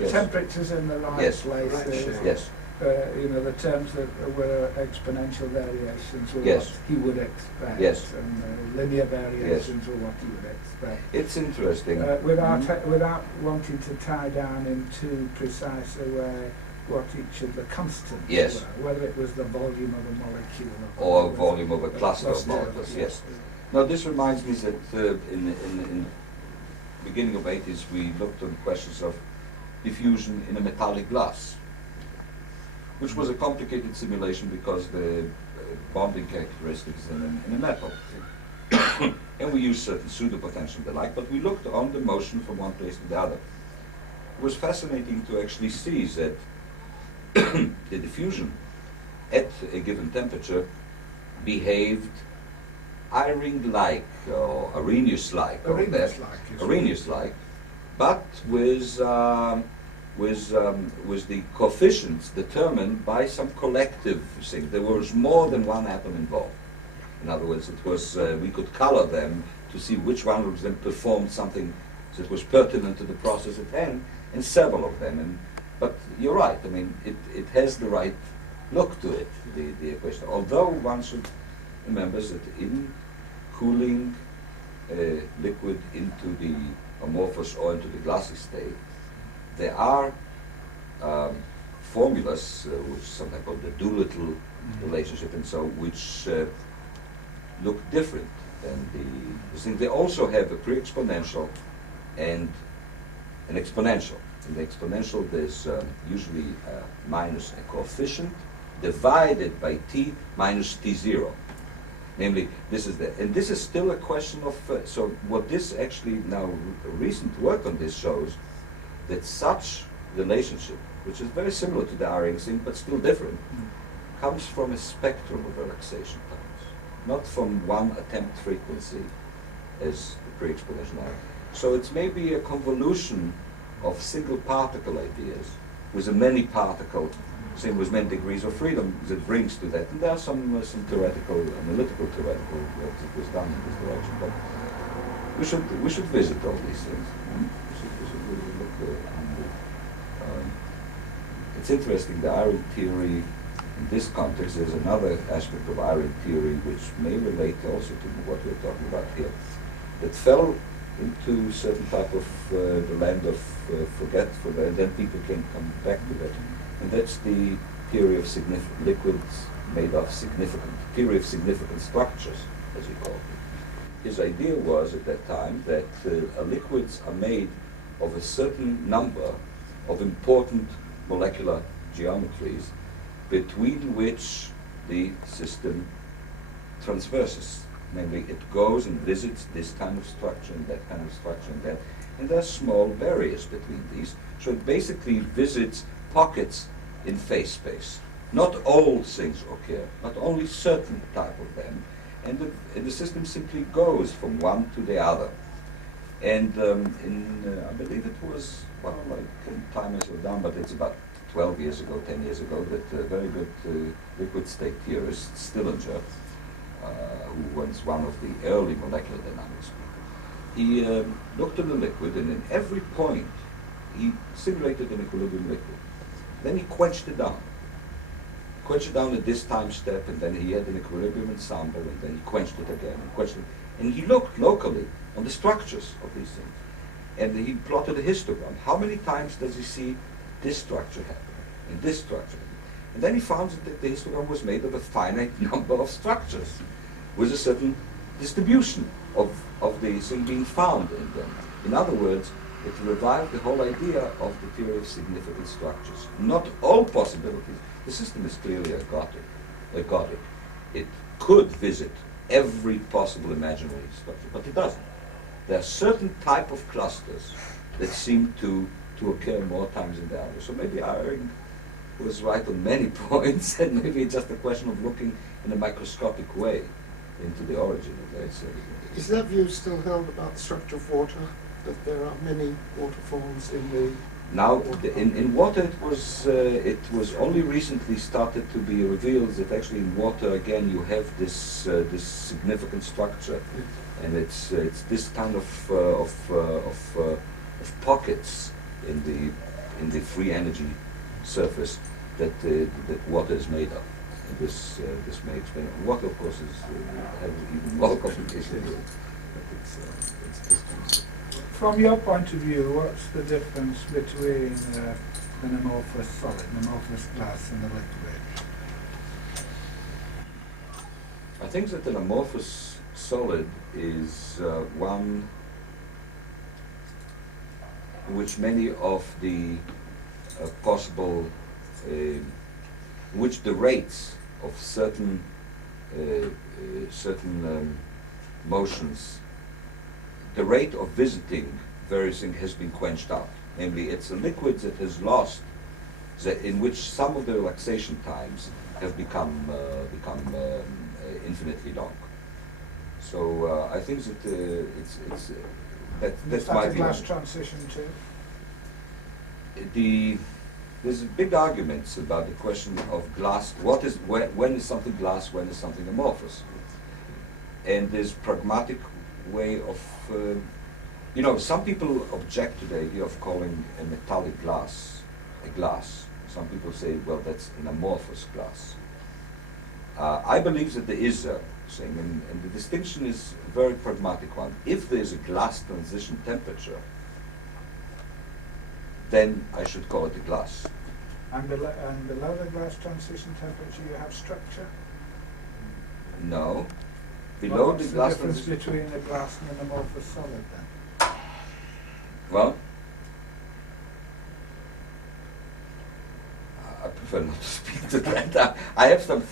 The temperatures in the right places. The terms that were exponential variations were what he would expect, and linear variations were what he would expect. It's interesting. Without wanting to tie down in too precise a way what each of the constants were, whether it was the volume of a molecule or volume of a cluster of molecules. Now this reminds me that in the beginning of 80s we looked on questions of diffusion in a metallic glass, which was a complicated simulation because the bonding characteristics in a metal. And we used certain pseudopotential and the like, but we looked on the motion from one place to the other. It was fascinating to actually see that the diffusion at a given temperature behaved Eyring-like or Arrhenius-like, Arrhenius-like, but with the coefficients determined by some collective thing. There was more than one atom involved. In other words, it was we could color them to see which one of them performed something that was pertinent to the process at hand, and several of them. But you're right. I mean, it has the right look to it, the equation. Although one should remember that in cooling a liquid into the amorphous or into the glassy state, there are formulas, which is sometimes called the Doolittle relationship, and so which look different than the thing. They also have a pre-exponential and an exponential. In the exponential, there's usually minus a coefficient divided by t minus t0. Namely, this is still a question of. So what this actually now recent work on this shows that such relationship, which is very similar to the Eyring thing but still different, comes from a spectrum of relaxation times, not from one attempt frequency as the pre-exponential Eyring. So it's maybe a convolution of single particle ideas with a many particle, same with many degrees of freedom that brings to that. And there are some theoretical, analytical theoretical work that was done in this direction. But we should visit all these things. We should really look it's interesting, the Eyring theory in this context. There's another aspect of Eyring theory which may relate also to what we're talking about here, that fell into certain type of the land of forgetfulness, and then people can come back to that. And that's the theory of liquids made of theory of significant structures, as he called it. His idea was at that time that liquids are made of a certain number of important molecular geometries between which the system transverses. Namely, it goes and visits this kind of structure and that kind of structure and that. And there are small barriers between these. So it basically visits pockets in phase space. Not all things occur, but only certain type of them. And the system simply goes from one to the other. And I believe it was, well, like time has gone down, but it's about 12 years ago, 10 years ago, that a very good liquid state theorist, Stillinger, who was one of the early molecular dynamics people, he looked at the liquid, and in every point he simulated an equilibrium liquid. Then he quenched it down. quenched it down at this time step, and then he had an equilibrium ensemble, and then he quenched it again, and quenched it. And he looked locally on the structures of these things. And he plotted a histogram. How many times does he see this structure happen, and this structure happen? And then he found that the histogram was made of a finite number of structures, with a certain distribution of the thing being found in them. In other words, it revived the whole idea of the theory of significant structures. Not all possibilities. The system is clearly ergodic. It could visit every possible imaginary structure, but it doesn't. There are certain type of clusters that seem to occur more times in the average. So maybe Eyring was right on many points, and maybe it's just a question of looking in a microscopic way into the origin of that. Is that view still held about the structure of water, that there are many waterfalls in the... Now, in water it was only recently started to be revealed that actually in water, again, you have this significant structure. Yes. And it's this kind of pockets in the free energy surface that water is made of. And this may explain. Water, of course, has even more complications. But it's this. From your point of view, what's the difference between an amorphous solid, an amorphous glass, and a liquid? I think that an amorphous solid is one in which many of the possible, which the rates of certain motions, the rate of visiting various things has been quenched out. Namely, it's a liquid that has lost, in which some of the relaxation times have become infinitely long. So I think that that's my view. Glass transition too? There's big arguments about the question of glass. When is something glass? When is something amorphous? And there's pragmatic way of some people object to the idea of calling a metallic glass a glass. Some people say, well, that's an amorphous glass. I believe that there is a thing, and the distinction is a very pragmatic one. If there is a glass transition temperature, then I should call it a glass. And below the glass transition temperature, you have structure? No. Below What's the glass difference transition between a glass and an amorphous solid then? Well, I prefer not to speak to that. I have some.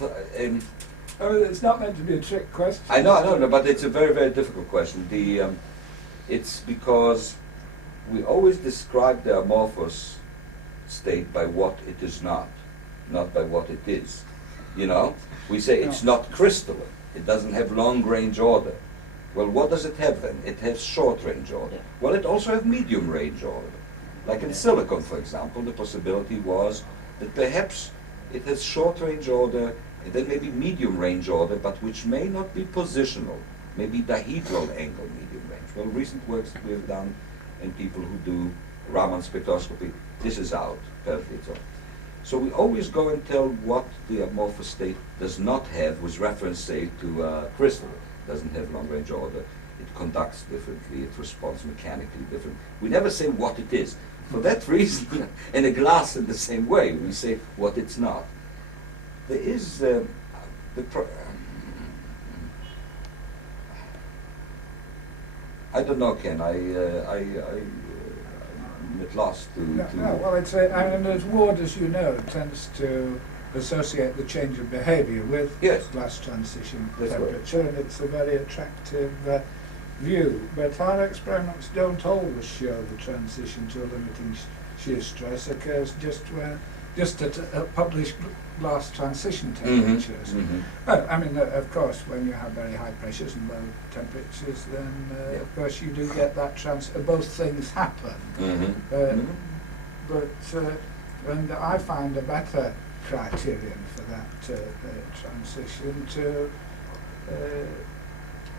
It's not meant to be a trick question. I know, but it's a very, very difficult question. It's because we always describe the amorphous state by what it is not by what it is. We say it's not crystalline. It doesn't have long-range order. Well, what does it have then? It has short-range order. Yeah. Well, it also has medium-range order. Like in silicon, for example, the possibility was that perhaps it has short-range order and then maybe medium-range order, but which may not be positional, maybe dihedral angle medium-range. Well, recent works that we have done and people who do Raman spectroscopy, this is out perfectly. So we always go and tell what the amorphous state does not have with reference, say, to crystal. It doesn't have long-range order. It conducts differently. It responds mechanically different. We never say what it is. For that reason, and a glass in the same way, we say what it's not. There is I don't know, Ken. I'm at loss to. No, well, it's as Ward, as you know, tends to associate the change of behaviour with glass transition temperature, and it's a very attractive view. But our experiments don't always show the transition to a limiting shear stress occurs just at published glass transition temperatures. Of course, when you have very high pressures and low temperatures, then of course you do get that both things happen. But and I find a better criterion for that transition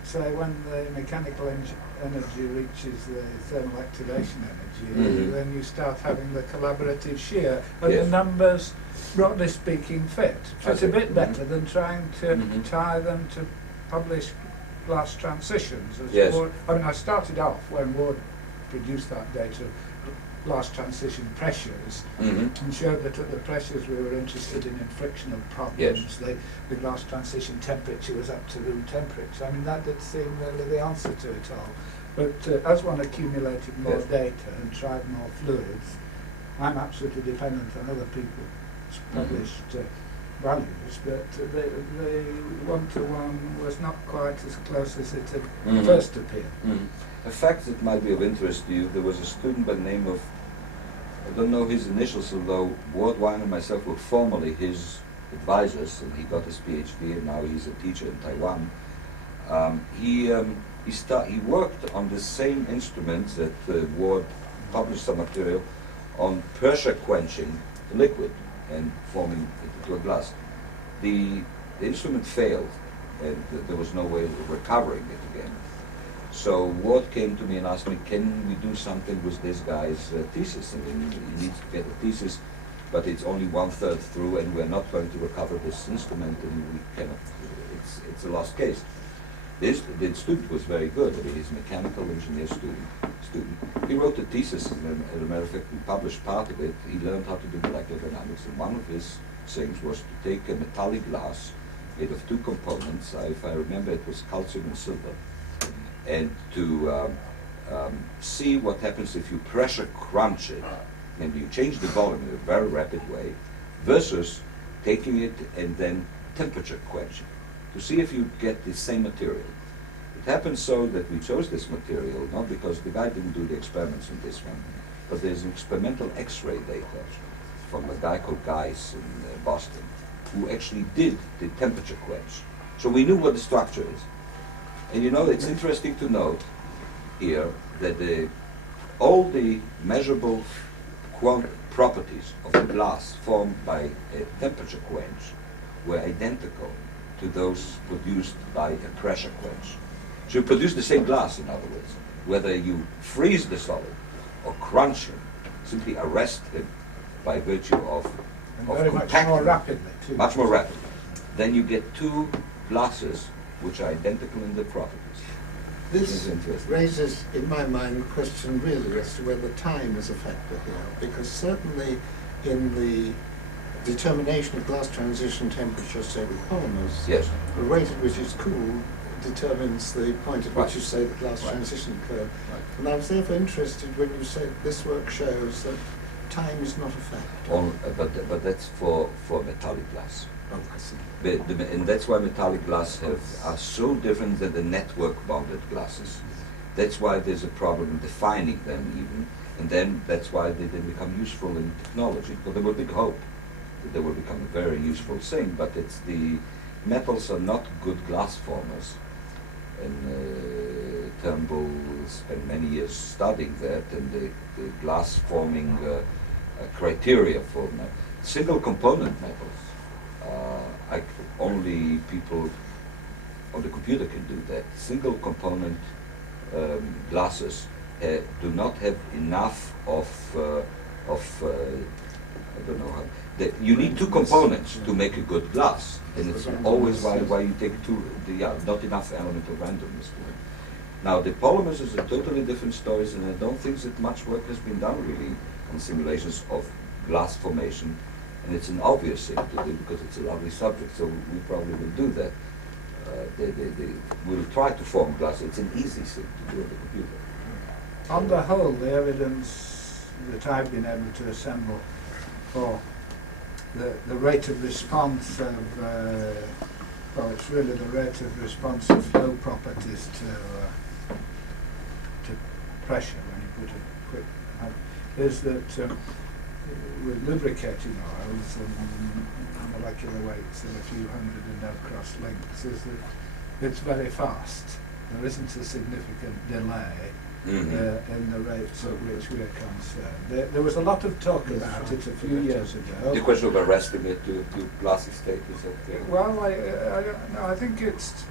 say when the mechanical energy reaches the thermal activation energy, then you start having the collaborative shear, and the numbers, broadly speaking, fit a bit better than trying to tie them to publish glass transitions. As Ward, I mean, I started off when Ward produced that data, glass transition pressures, and showed that at the pressures we were interested in frictional problems, the glass transition temperature was up to room temperature. I mean, that did seem really the answer to it all. But as one accumulated more data and tried more fluids, I'm absolutely dependent on other people's published values, but the one-to-one was not quite as close as it had first appeared. A fact that might be of interest to you, there was a student by the name of, I don't know his initials, although Ward Wine and myself were formerly his advisors, and he got his PhD and now he's a teacher in Taiwan. He worked on the same instrument that Ward published some material on pressure quenching the liquid and forming it into a glass. The instrument failed, and there was no way of recovering it again. So Ward came to me and asked me, can we do something with this guy's thesis? I mean, he needs to get a thesis, but it's only 1/3 through, and we're not going to recover this instrument, and we cannot. It's a lost case. The student was very good. I mean, he's a mechanical engineer student. He wrote a thesis, and as a matter of fact, we published part of it. He learned how to do molecular dynamics, and one of his things was to take a metallic glass made of two components. If I remember, it was calcium and silver, and to see what happens if you pressure crunch it, and you change the volume in a very rapid way, versus taking it and then temperature quenching, to see if you get the same material. It happens so that we chose this material, not because the guy didn't do the experiments on this one, but there's an experimental X-ray data from a guy called Geis in Boston, who actually did the temperature quench. So we knew what the structure is. And you know, it's interesting to note here that all the measurable properties of the glass formed by a temperature quench were identical to those produced by a pressure quench. So you produce the same glass, in other words. Whether you freeze the solid or crunch him, simply arrest him by virtue of very much more rapidly, too. Much more rapidly. Then you get two glasses which are identical in their properties. This raises, in my mind, the question really as to whether time is a factor here, because certainly in the determination of glass transition temperature, say with polymers, the rate at which it's cooled determines the point at which you say the glass transition occurred. And I was therefore interested when you said this work shows that time is not a factor. But that's for metallic glass. Oh, I see. And that's why metallic glass are so different than the network bonded glasses. That's why there's a problem in defining them even, and then that's why they didn't become useful in technology. But there was a big hope that they will become a very useful thing, but it's the metals are not good glass formers. And Turnbull spent many years studying that, and the glass forming criteria for single component metals. Only people on the computer can do that. Single component glasses do not have enough of I don't know how. You need two components to make a good glass, and it's always why you take two. Not enough element of randomness. Now the polymers is a totally different story, and I don't think that much work has been done really on simulations of glass formation. And it's an obvious thing to do because it's a lovely subject, so we probably will do that. We'll try to form glass. It's an easy thing to do on the computer. On the whole, the evidence that I've been able to assemble for the rate of response of, well, it's really the rate of response of flow properties to pressure when you put a quick, is that with lubricating oils and molecular weights of a few hundred and no cross links, is that it's very fast. There isn't a significant delay in the rates at which we're concerned. There was a lot of talk about it a few years ago. The question of arresting it to glassy state is that well, I don't know. I think it's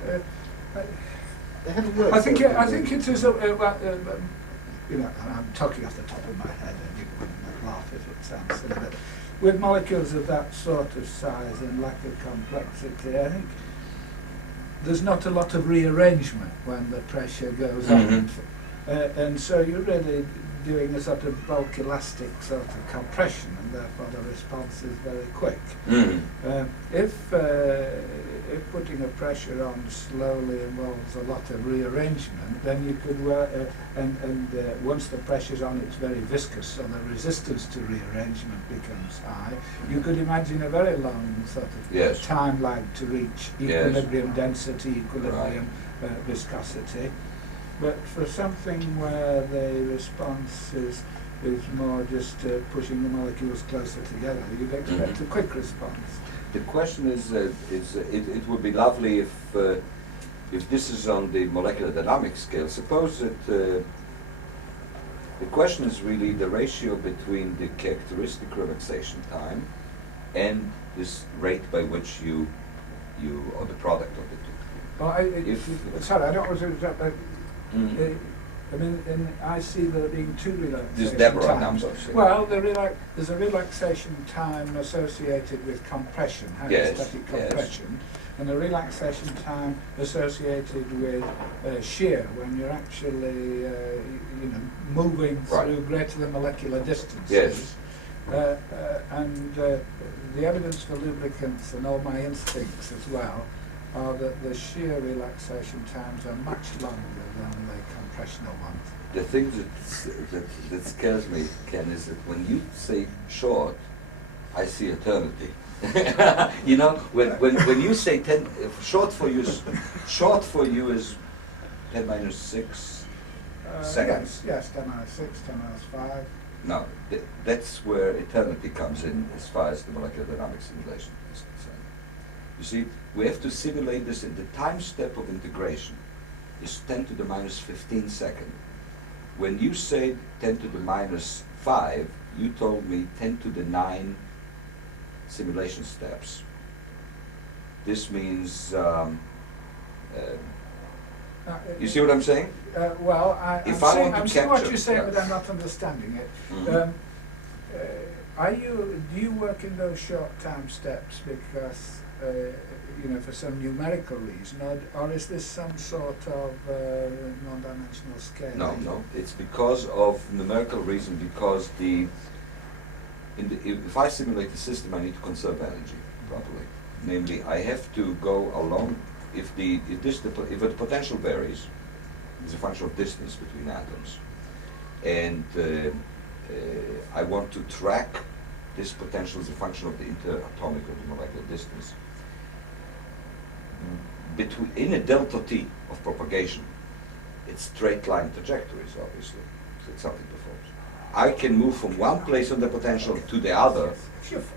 They have a word. I think for I think it is you know, and I'm talking off the top of my head, and you can laugh if it sounds silly, but with molecules of that sort of size and lack of complexity, I think there's not a lot of rearrangement when the pressure goes up, and so you're really doing a sort of bulk elastic sort of compression, and therefore the response is very quick. If putting a pressure on slowly involves a lot of rearrangement, then you could work, once the pressure's on, it's very viscous, so the resistance to rearrangement becomes high. You could imagine a very long sort of time lag to reach equilibrium density, equilibrium viscosity. But for something where the response is more just pushing the molecules closer together, you'd expect a quick response. The question is, it would be lovely if this is on the molecular dynamic scale. Suppose that the question is really the ratio between the characteristic relaxation time and this rate by which you or the product of the two. Well, sorry, I don't want to. I mean, I see there being two relaxation times. Well, there's a relaxation time associated with compression, hydrostatic compression, and a relaxation time associated with shear, when you're actually moving through greater than molecular distances. And the evidence for lubricants and all my instincts as well are that the shear relaxation times are much longer than the compressional ones. The thing that scares me, Ken, is that when you say short, I see eternity. You know, when you say 10, short for you is 10 minus 6 seconds. Yes, 10 minus 6, 10 minus 5. No, that's where eternity comes in as far as the molecular dynamics simulation is concerned. You see, we have to simulate this in the time step of integration is 10 to the minus 15 second. When you say 10 to the minus 5, you told me 10 to the 9 simulation steps. This means, you see what I'm saying? Well, I'm seeing what you're saying, but I'm not understanding it. Do you work in those short time steps because for some numerical reason, or is this some sort of non-dimensional scale? No, it's because of numerical reason. Because if I simulate the system, I need to conserve energy properly. Namely, I have to go along. If the potential varies, it's a function of distance between atoms, and I want to track this potential as a function of the interatomic or the molecular distance. In a delta t of propagation, it's straight line trajectories, obviously, so it's something performs. I can move from one place on the potential to the other,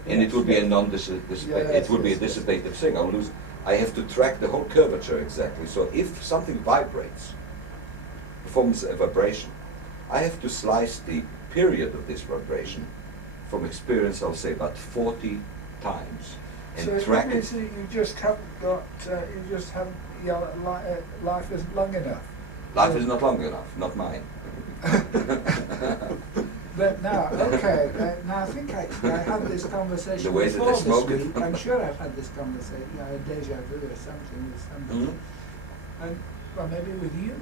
and it would be a dissipative thing. I have to track the whole curvature exactly. So if something vibrates, performs a vibration, I have to slice the period of this vibration from experience, I'll say about 40 times. And so track it. So you just haven't got, life isn't long enough. Life is not long enough, not mine. But now, okay, now I think I had this conversation The way that before they smoke this it. week. I'm sure I've had this conversation, a deja vu or something with somebody. And, well, maybe with you.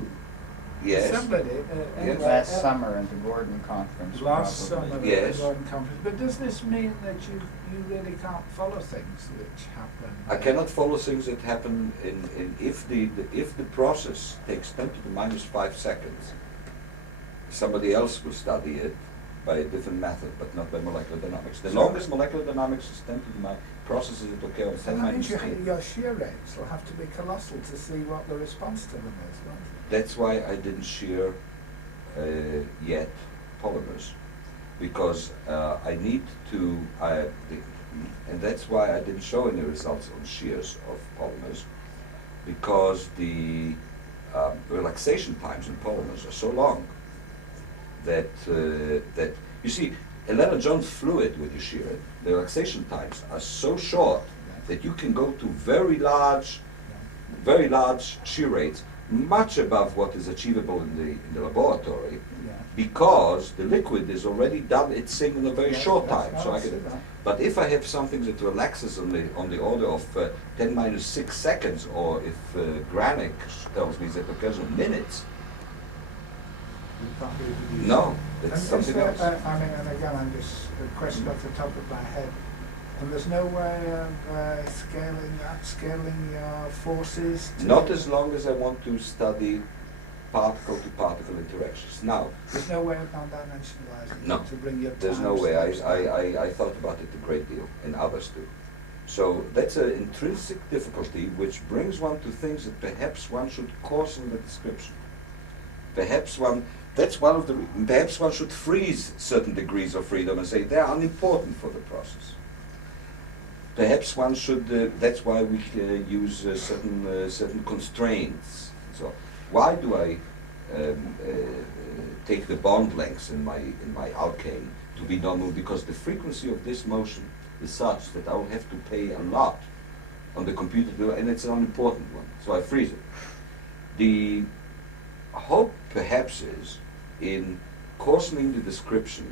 Yes. Somebody. Anyway, Last summer at the Gordon conference. Last probably. summer Yes. at the Gordon conference. But does this mean that you really can't follow things which happen? I cannot follow things that happen if the process takes 10 to the minus 5 seconds. Somebody else will study it by a different method, but not by molecular dynamics. The longest molecular dynamics is 10 to the minus processes that occur on 10 minus 8. Your shear rates will have to be colossal to see what the response to them is, won't it? That's why I didn't shear yet polymers, because I need to, and that's why I didn't show any results on shears of polymers, because the relaxation times in polymers are so long that you see, a Leonard-Jones fluid, when you shear it, the relaxation times are so short that you can go to very large shear rates, much above what is achievable in the laboratory, Yeah. because the liquid is already done its thing in a very Yeah, short that's time. right, So I I get see it. that. But if I have something that relaxes on the order of 10 minus 6 seconds, or if Granick tells me that occurs in minutes, You can't reproduce no, it. that's And something is else. there, I mean, and again, I'm just a question off the top of my head. And there's no way of scaling your forces? Not as long as I want to study particle-to-particle interactions. Now, There's no way of non-dimensionalizing No, it to bring your there's no time way. steps down? I thought about it a great deal, and others do. So that's an intrinsic difficulty which brings one to things that perhaps one should coarsen the description. Perhaps one should freeze certain degrees of freedom and say they're unimportant for the process. Perhaps one should, that's why we use certain constraints. So why do I take the bond lengths in my alkane to be normal? Because the frequency of this motion is such that I will have to pay a lot on the computer, and it's an unimportant one, so I freeze it. The hope perhaps is in coarsening the description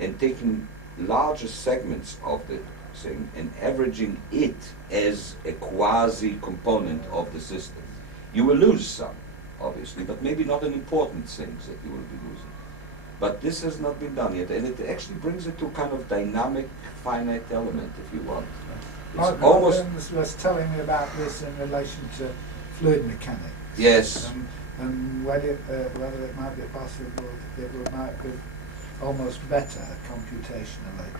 and taking larger segments of the thing and averaging it as a quasi-component of the system. You will lose some, obviously, but maybe not an important things that you will be losing. But this has not been done yet, and it actually brings it to kind of dynamic, finite element, if you want. It's almost... was telling me about this in relation to fluid mechanics. Yes. And whether it might be possible, it might be almost better computationally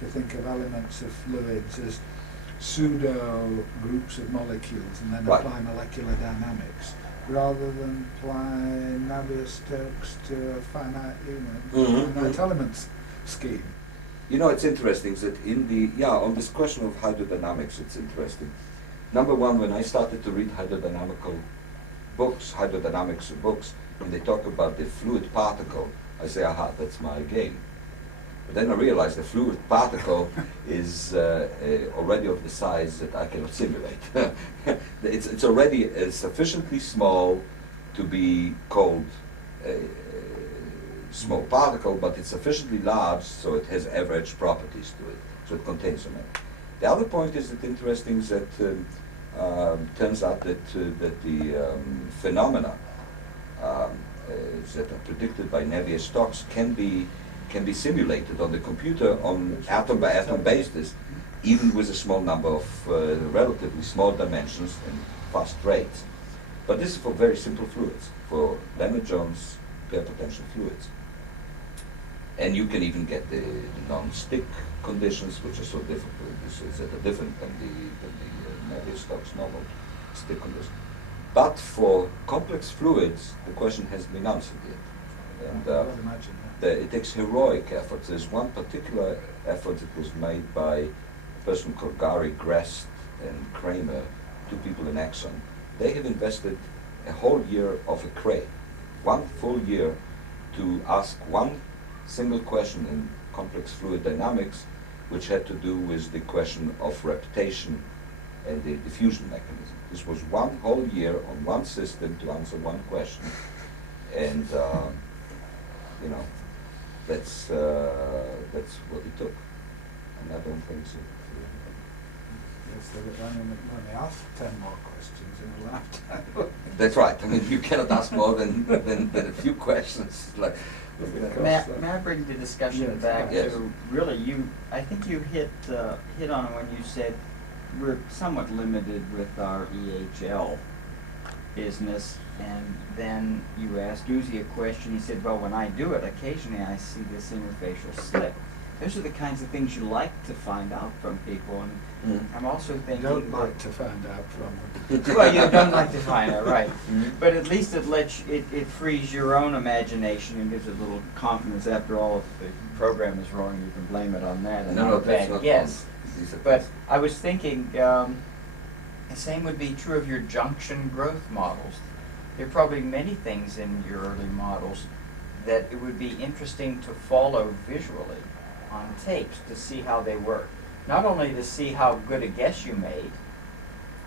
to think of elements of fluids as pseudo groups of molecules and then Right. apply molecular dynamics, rather than apply Navier-Stokes to a finite finite elements scheme. You know, it's interesting that on this question of hydrodynamics, it's interesting. Number one, when I started to read hydrodynamics books, and they talk about the fluid particle, I say, aha, that's my game. But then I realized the fluid particle is already of the size that I cannot simulate. It's already sufficiently small to be called a small particle, but it's sufficiently large so it has average properties to it, so it contains some energy. The other point is that interesting is that turns out that the phenomena that are predicted by Navier-Stokes can be simulated on the computer on atom by atom basis, even with a small number of relatively small dimensions and fast rates. But this is for very simple fluids, for Lennard-Jones pair potential fluids. And you can even get the non-stick conditions, which are so difficult, that are different than the Navier-Stokes normal stick condition. But for complex fluids, the question hasn't been answered yet. And I would imagine that. it takes heroic efforts. There's one particular effort that was made by a person called Gary Grest and Kramer, two people in Exxon. They have invested a whole year of a crane, one full year, to ask one single question in complex fluid dynamics, which had to do with the question of reptation and the diffusion mechanism. This was one whole year on one system to answer one question, and that's what it took, and I don't think so. Yes, they would only ask 10 more questions in a lifetime. That's right. I mean, you cannot ask more than a few questions. Like, May I bring the discussion Yes, back yes. to really I think you hit on when you said we're somewhat limited with our EHL business, and then you asked Uzi a question. He said, well, when I do it, occasionally I see this interfacial slip. Those are the kinds of things you like to find out from people, and I'm also thinking Don't that- like to find out from them. well, you don't like to find out, right? Mhm. But at least it lets it frees your own imagination and gives it a little confidence. After all, if the program is wrong, you can blame it on that. And No, not a that's bad not guess. fun. These are But things. I was thinking the same would be true of your junction growth models. There are probably many things in your early models that it would be interesting to follow visually on tapes to see how they work. Not only to see how good a guess you made,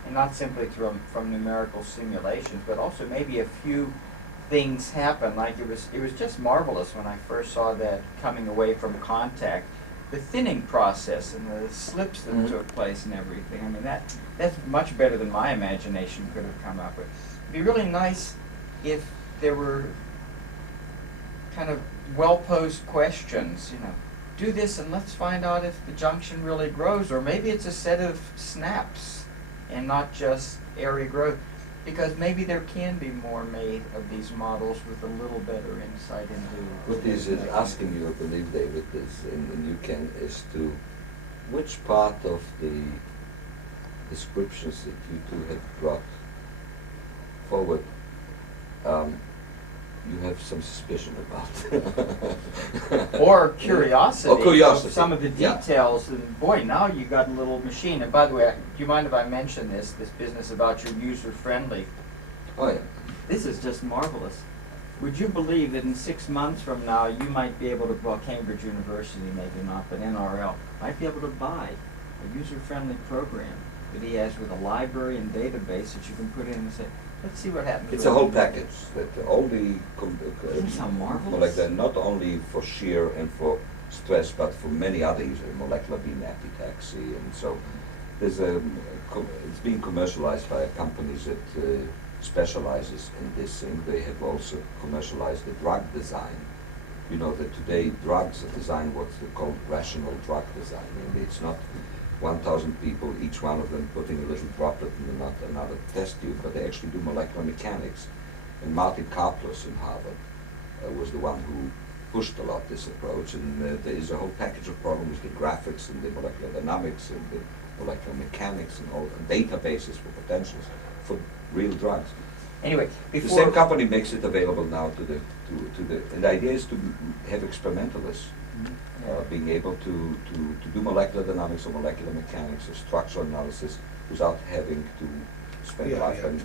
and not simply from numerical simulations, but also maybe a few things happen. Like it was just marvelous when I first saw that coming away from contact, the thinning process and the slips that took place and everything. I mean, that's much better than my imagination could have come up with. It'd be really nice if there were kind of well-posed questions, you know, do this and let's find out if the junction really grows, or maybe it's a set of snaps and not just area growth, because maybe there can be more made of these models with a little better insight into What is it asking you, I believe, David, is in you can is to which part of the descriptions that you two have brought forward you have some suspicion about. or curiosity, Or curiosity. of some of the details. Yeah. And boy, now you got a little machine. And by the way, do you mind if I mention this business about your user-friendly? Oh yeah. This is just marvelous. Would you believe that in 6 months from now, you might be able to, well, Cambridge University, maybe not, but NRL, might be able to buy a user-friendly program that he has with a library and database that you can put in and say, let's see what happens. It's a whole package that all the molecular, not only for shear and for stress, but for many other uses, molecular beam epitaxy, and so there's it's being commercialized by companies that specializes in this thing. They have also commercialized the drug design. You know that today drugs are designed what's called rational drug design. And it's not 1,000 people, each one of them putting a little droplet in another test tube, but they actually do molecular mechanics. And Martin Karplus in Harvard was the one who pushed a lot this approach, and there is a whole package of problems, the graphics and the molecular dynamics and the molecular mechanics and all the databases for potentials for real drugs. Anyway, the same company makes it available now to the and the idea is to have experimentalists being able to do molecular dynamics or molecular mechanics or structural analysis without having to spend lifetime.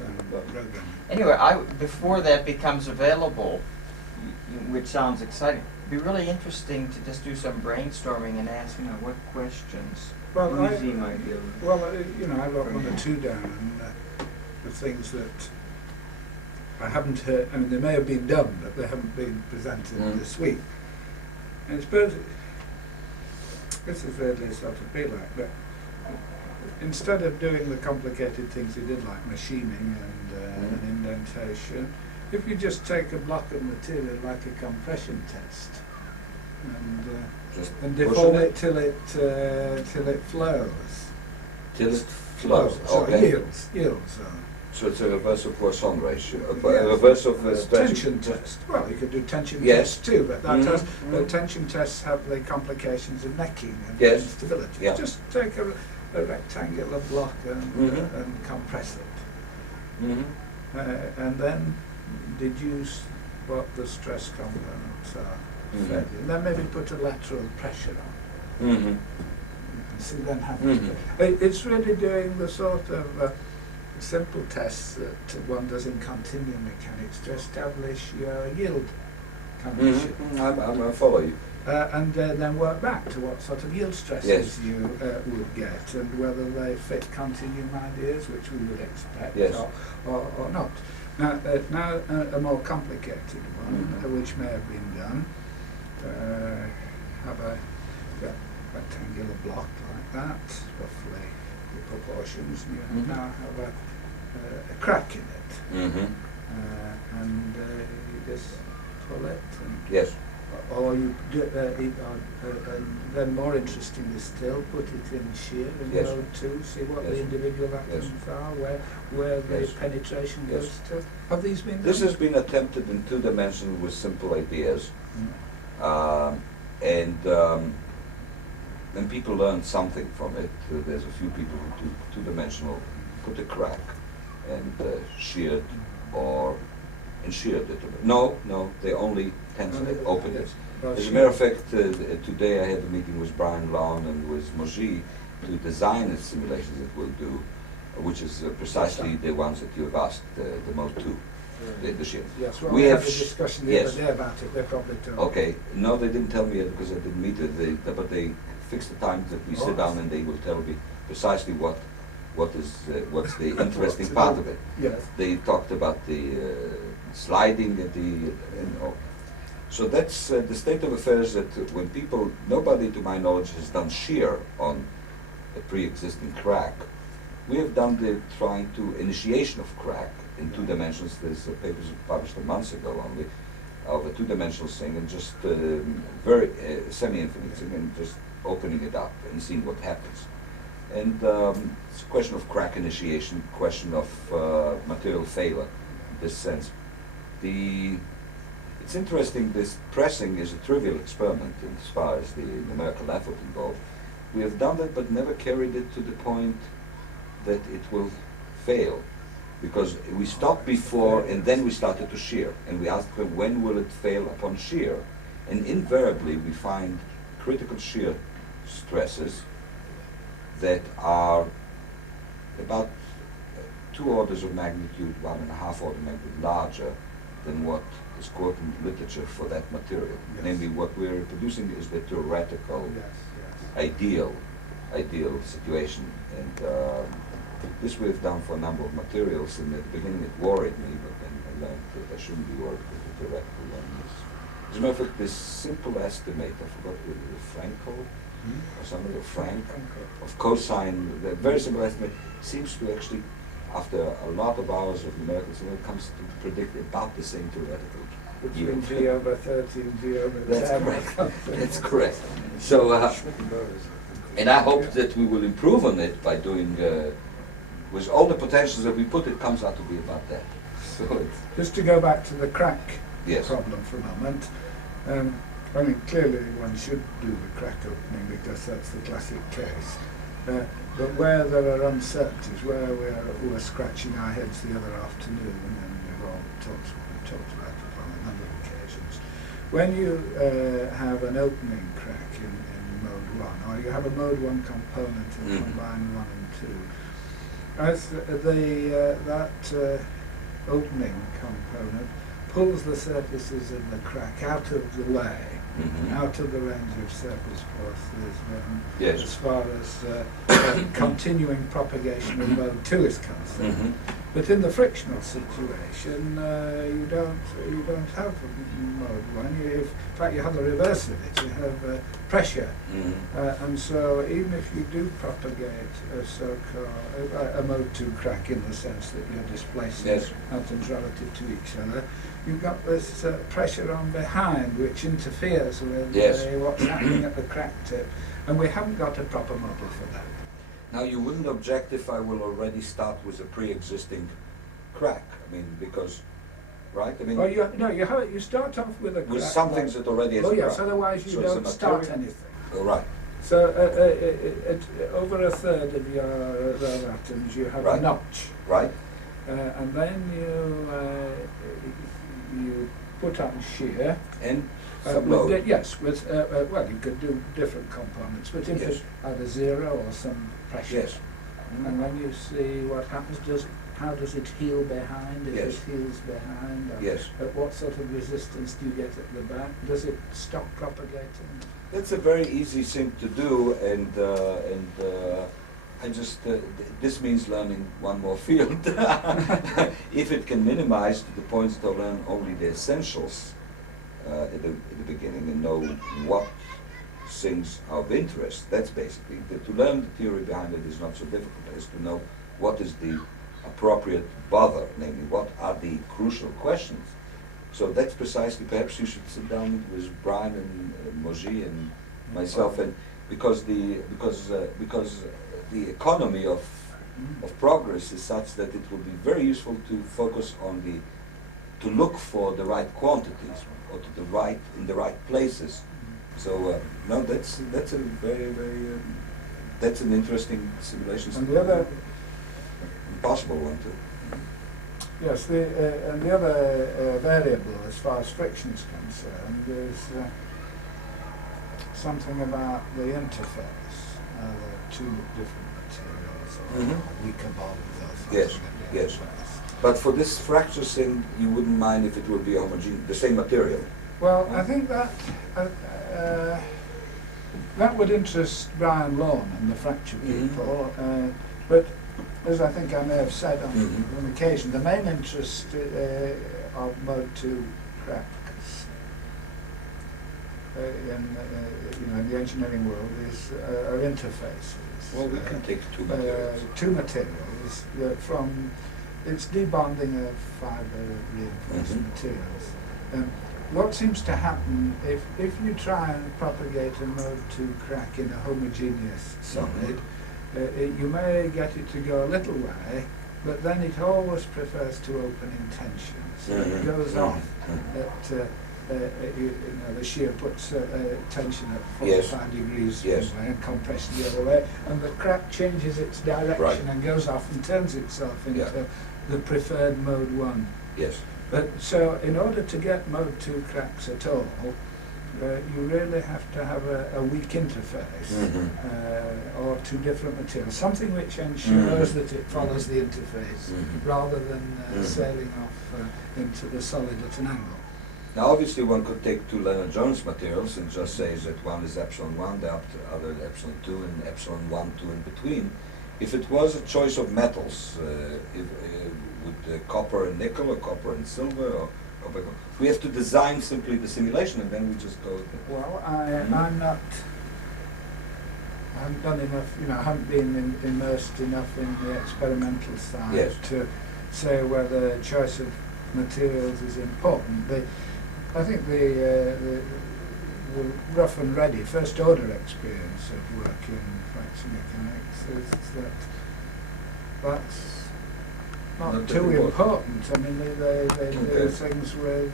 Anyway, before that becomes available, which sounds exciting, it'd be really interesting to just do some brainstorming and ask, you know, what questions Uzi might be able to. Well, you know, I wrote one or two down, the things that I haven't heard. I mean, they may have been done, but they haven't been presented this week. And I suppose this is really sort of be like, but instead of doing the complicated things he did, like machining and indentation, if you just take a block of material like a compression test and deform it till it flows. Till it flows. Okay. Yields. So it's a reverse of Poisson ratio, a reverse of tension test. Well, you could do tension tests too, but that test, tension tests have the complications of necking and instability. Yeah. Just take a rectangular block and compress it, and then deduce what the stress components are fed, and then maybe put a lateral pressure on. And see then how it's really doing the sort of simple tests that one does in continuum mechanics to establish your yield condition. I follow you. And then work back to what sort of yield stresses you would get and whether they fit continuum ideas, which we would expect, or not. Now a more complicated one, which may have been done, have a rectangular block like that, roughly the proportions, and you now have a crack in it, and you just pull it, and or you do, then more interestingly still, put it in shear in mode 2, see what the individual atoms are, where the penetration goes to. Have these been done? This has been attempted in 2 dimensions with simple ideas, and people learn something from it. There's a few people who do 2-dimensional, put a crack and sheared and sheared it. No, they only tensor it, open it. As a matter of fact, today I had a meeting with Brian Lawn and with Moji to design a simulation that we'll do, which is precisely the ones that you have asked, the Mode 2. The shear. Yes, well, we have a discussion the other day about it. They probably told. Okay, no, they didn't tell me yet because I didn't meet it. But they fixed the time that we sit down and they will tell me precisely what what's the interesting part of it. Yes. They talked about the sliding at the, so that's the state of affairs. That when people, nobody to my knowledge has done shear on a pre-existing crack. We have done the trying to initiation of crack in 2 dimensions. There's papers published months ago only of a 2-dimensional thing, and just very semi-infinite thing, and just opening it up and seeing what happens. And it's a question of crack initiation, question of material failure, in this sense. It's interesting, this pressing is a trivial experiment as far as the numerical effort involved. We have done that but never carried it to the point that it will fail. Because we stopped before and then we started to shear. And we asked them, when will it fail upon shear? And invariably we find critical shear stresses that are about 2 orders of magnitude, 1.5 order of magnitude larger than what is quoted in the literature for that material. Yes. Namely, what we're reproducing is the theoretical ideal situation. And this we've done for a number of materials. In the beginning it worried me, but then I learned that I shouldn't be worried with the theoretical one. As a matter of fact, this simple estimate, I forgot the Franco or somebody, or Frank, of cosine, the very simple estimate seems to actually, after a lot of hours of numerical simulation, comes to predict about the same theoretical Between yield. G over 30 and G over 10. That's correct. That's correct. So, and I hope that we will improve on it by doing, with all the potentials that we put, it comes out to be about that. So it's, Just to go back to the crack yes. problem for a moment. I mean, clearly one should do the crack opening because that's the classic case. But where there are uncertainties, where we're scratching our heads the other afternoon, and we've all talked about it on a number of occasions. When you have an opening crack in mode 1, or you have a mode 1 component in combine 1 and 2, as that opening component pulls the surfaces in the crack out of the way, out of the range of surface forces, yes. as far as continuing propagation of mode 2 is concerned. But in the frictional situation, you don't have mode 1. In fact, you have the reverse of it. You have pressure, and so even if you do propagate a so-called a mode 2 crack in the sense that you're displacing yes. atoms relative to each other, you've got this pressure on behind which interferes with yes. What's happening at the crack tip, and we haven't got a proper model for that. Now, you wouldn't object if I will already start with a pre-existing crack. I mean, because, right? I mean, Well, you start off with a crack. with some things that already has Oh a yes, crack. otherwise you So it's a don't start material? anything. Oh, right. So over a third of your atoms you have Right. a notch, Right? and then you put on shear. And some load. Well, you could do different components, but if Yes. it's either 0 or some pressure. Yes. And then you see what happens. How does it heal behind? If Yes. it heals behind, or Yes. at what sort of resistance do you get at the back? Does it stop propagating? That's a very easy thing to do, and I just this means learning one more field. If it can minimize to the point to learn only the essentials at the beginning and know what things are of interest. That's basically to learn the theory behind it is not so difficult as to know what is the appropriate bother, namely what are the crucial questions. So that's precisely, perhaps you should sit down with Brian and Moji and myself, and because the economy of progress is such that it will be very useful to focus on to look for the right quantities or in the right places. So no, that's a very that's an interesting simulation. And the other impossible one too. Yes, and the other variable as far as friction is concerned is something about the interface, the two different materials, or weaker bonds or something. Yes, yes. But for this fracture thing, you wouldn't mind if it would be homogeneous, the same material? Well, I think that that would interest Brian Lawn and the fracture people, but as I think I may have said on Mhm. one occasion, the main interest of mode 2 cracks in the engineering world are interfaces. Well, we can take two materials. Two materials from it's debonding of fiber reinforced Mhm. materials. What seems to happen if you try and propagate a mode 2 crack in a homogeneous solid, you may get it to go a little way, but then it always prefers to open in tension. So it goes off at the shear puts tension at 45 degrees Yes. one way and compression the other way, and the crack changes its direction Right. and goes off and turns itself into Yeah. the preferred mode 1. Yes. But so in order to get mode 2 cracks at all, you really have to have a weak interface Mhm. or two different materials, something which ensures Mhm. that it follows the interface Mhm. rather than Mhm. sailing off into the solid at an angle. Now, obviously, one could take two Lennard-Jones materials and just say that one is epsilon 1, the other is epsilon 2, and epsilon 1, 2 in between. If it was a choice of metals, would copper and nickel, or copper and silver, or we have to design simply the simulation, and then we just go. Well, I'm not. I haven't done enough. I haven't been immersed enough in the experimental side Yes. to say whether choice of materials is important. I think the rough and ready first order experience of working in fraction mechanics is that that's not too important. I mean, they do things with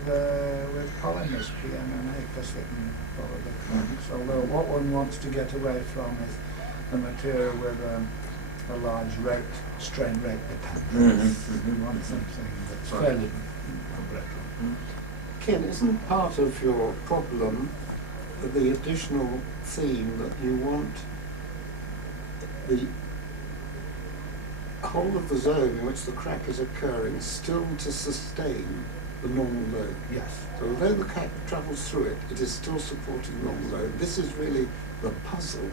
polymers, PMMA, because they can follow the cracks. Although what one wants to get away from is a material with a large strain rate dependence. Mhm. You want something that's Right. fairly brittle. Ken, isn't part of your problem the additional theme that you want the whole of the zone in which the crack is occurring still to sustain the normal load? Yes. So although the crack travels through it, it is still supporting normal load. This is really the puzzle,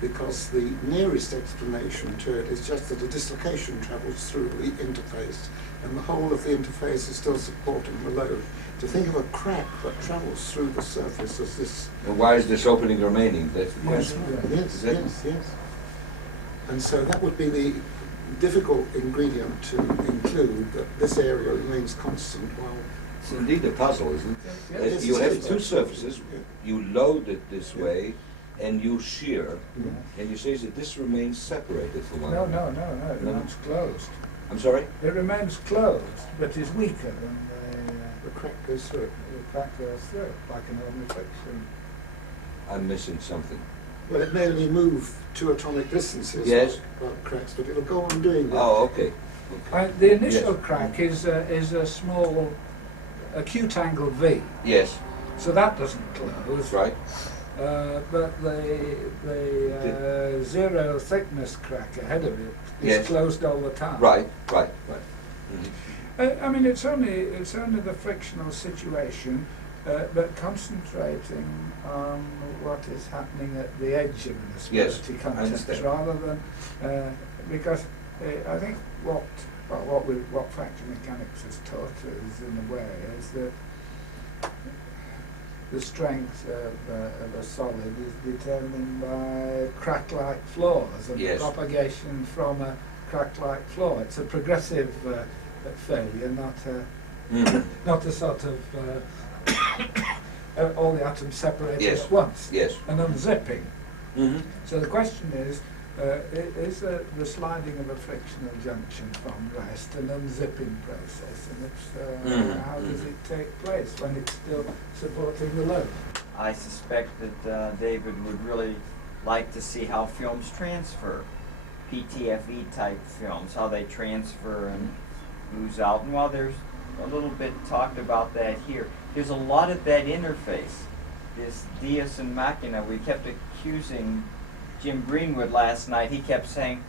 because the nearest explanation to it is just that a dislocation travels through the interface, and the whole of the interface is still supporting the load. To think of a crack that travels through the surface as this... Well, why is this opening remaining? That's the Yes. question. Yes, yes, yes. And so that would be the difficult ingredient to include, that this area remains constant while... It's indeed a puzzle, isn't it? Yes, You it have is. two surfaces, you load it this way, and you shear, Yeah. and you say that this remains separated from one No, another. no, it remains closed. I'm sorry? It remains closed, but is weaker than The crack goes through it. the crack goes through it, like an ordinary friction. I'm missing something. Well, it may only move 2 atomic distances Yes. like cracks, but it'll go on doing that. Oh, okay. The initial Yes. crack is a small acute angle V, Yes, so that doesn't close. that's right. But the zero thickness crack ahead of it is Yes. closed all the time. Right. Mhm. I mean, it's only the frictional situation, but concentrating on what is happening at the edge of an Yes, asperity I context, understand. rather than because I think what fracture mechanics has taught us in a way is that the strength of a solid is determined by crack-like floors and Yes. propagation from a crack-like floor. It's a progressive failure, not a sort of all the atoms separated Yes. at once, Yes. and unzipping. Mhm. So the question is the sliding of a frictional junction from rest an unzipping process, and if so, Mhm. how does it take place when it's still supporting the load? I suspect that David would really like to see how films transfer, PTFE type films, how they transfer and ooze out. And while there's a little bit talked about that here, there's a lot of that interface, this Deus and Machina. We kept accusing Jim Greenwood last night. He kept saying,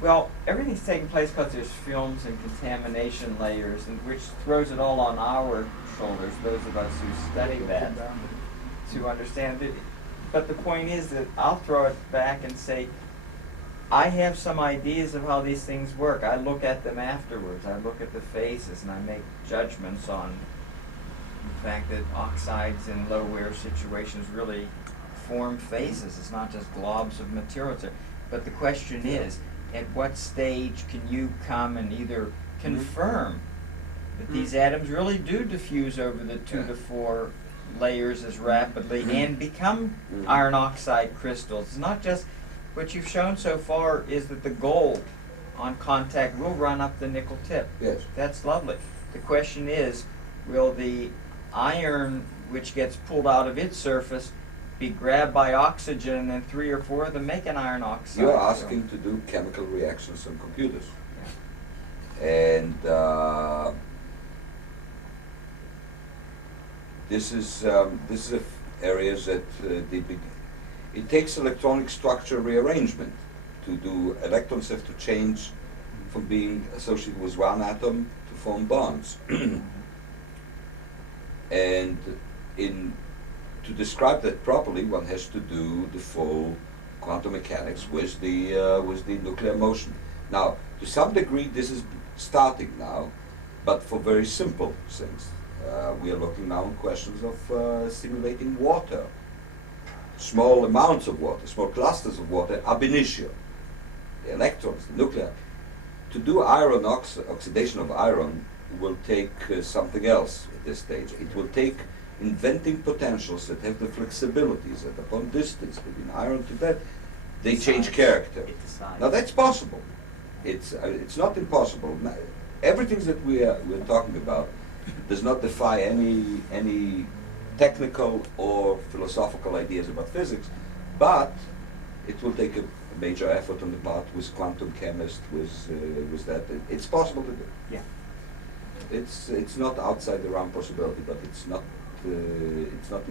well, everything's taking place because there's films and contamination layers, and which throws it all on our shoulders, those of us who study that, to understand it. But the point is that I'll throw it back and say, I have some ideas of how these things work. I look at them afterwards. I look at the phases and I make judgments on the fact that oxides in low wear situations really form phases. It's not just globs of material. But the question is, at what stage can you come and either confirm that these atoms really do diffuse over the 2 to 4 layers as rapidly and become iron oxide crystals? It's not just what you've shown so far is that the gold on contact will run up the nickel tip. Yes. That's lovely. The question is, will the iron which gets pulled out of its surface be grabbed by oxygen and 3 or 4 of them make an iron oxide? You're asking to do chemical reactions on computers. And this is areas that it takes electronic structure rearrangement to do. Electrons have to change from being associated with one atom to form bonds. And to describe that properly, one has to do the full quantum mechanics with the nuclear motion. Now, to some degree, this is starting now, but for very simple things. We are looking now on questions of simulating water. Small amounts of water, small clusters of water, ab initio. The electrons, the nuclear. To do iron oxidation of iron will take something else at this stage. It will take inventing potentials that have the flexibilities that upon distance between iron to that, they change character. Now that's possible. It's not impossible. Everything that we're talking about does not defy any technical or philosophical ideas about physics, but it will take a major effort on the part with quantum chemists, with that. It's possible to do. Yeah. It's not outside the realm possibility, but it's not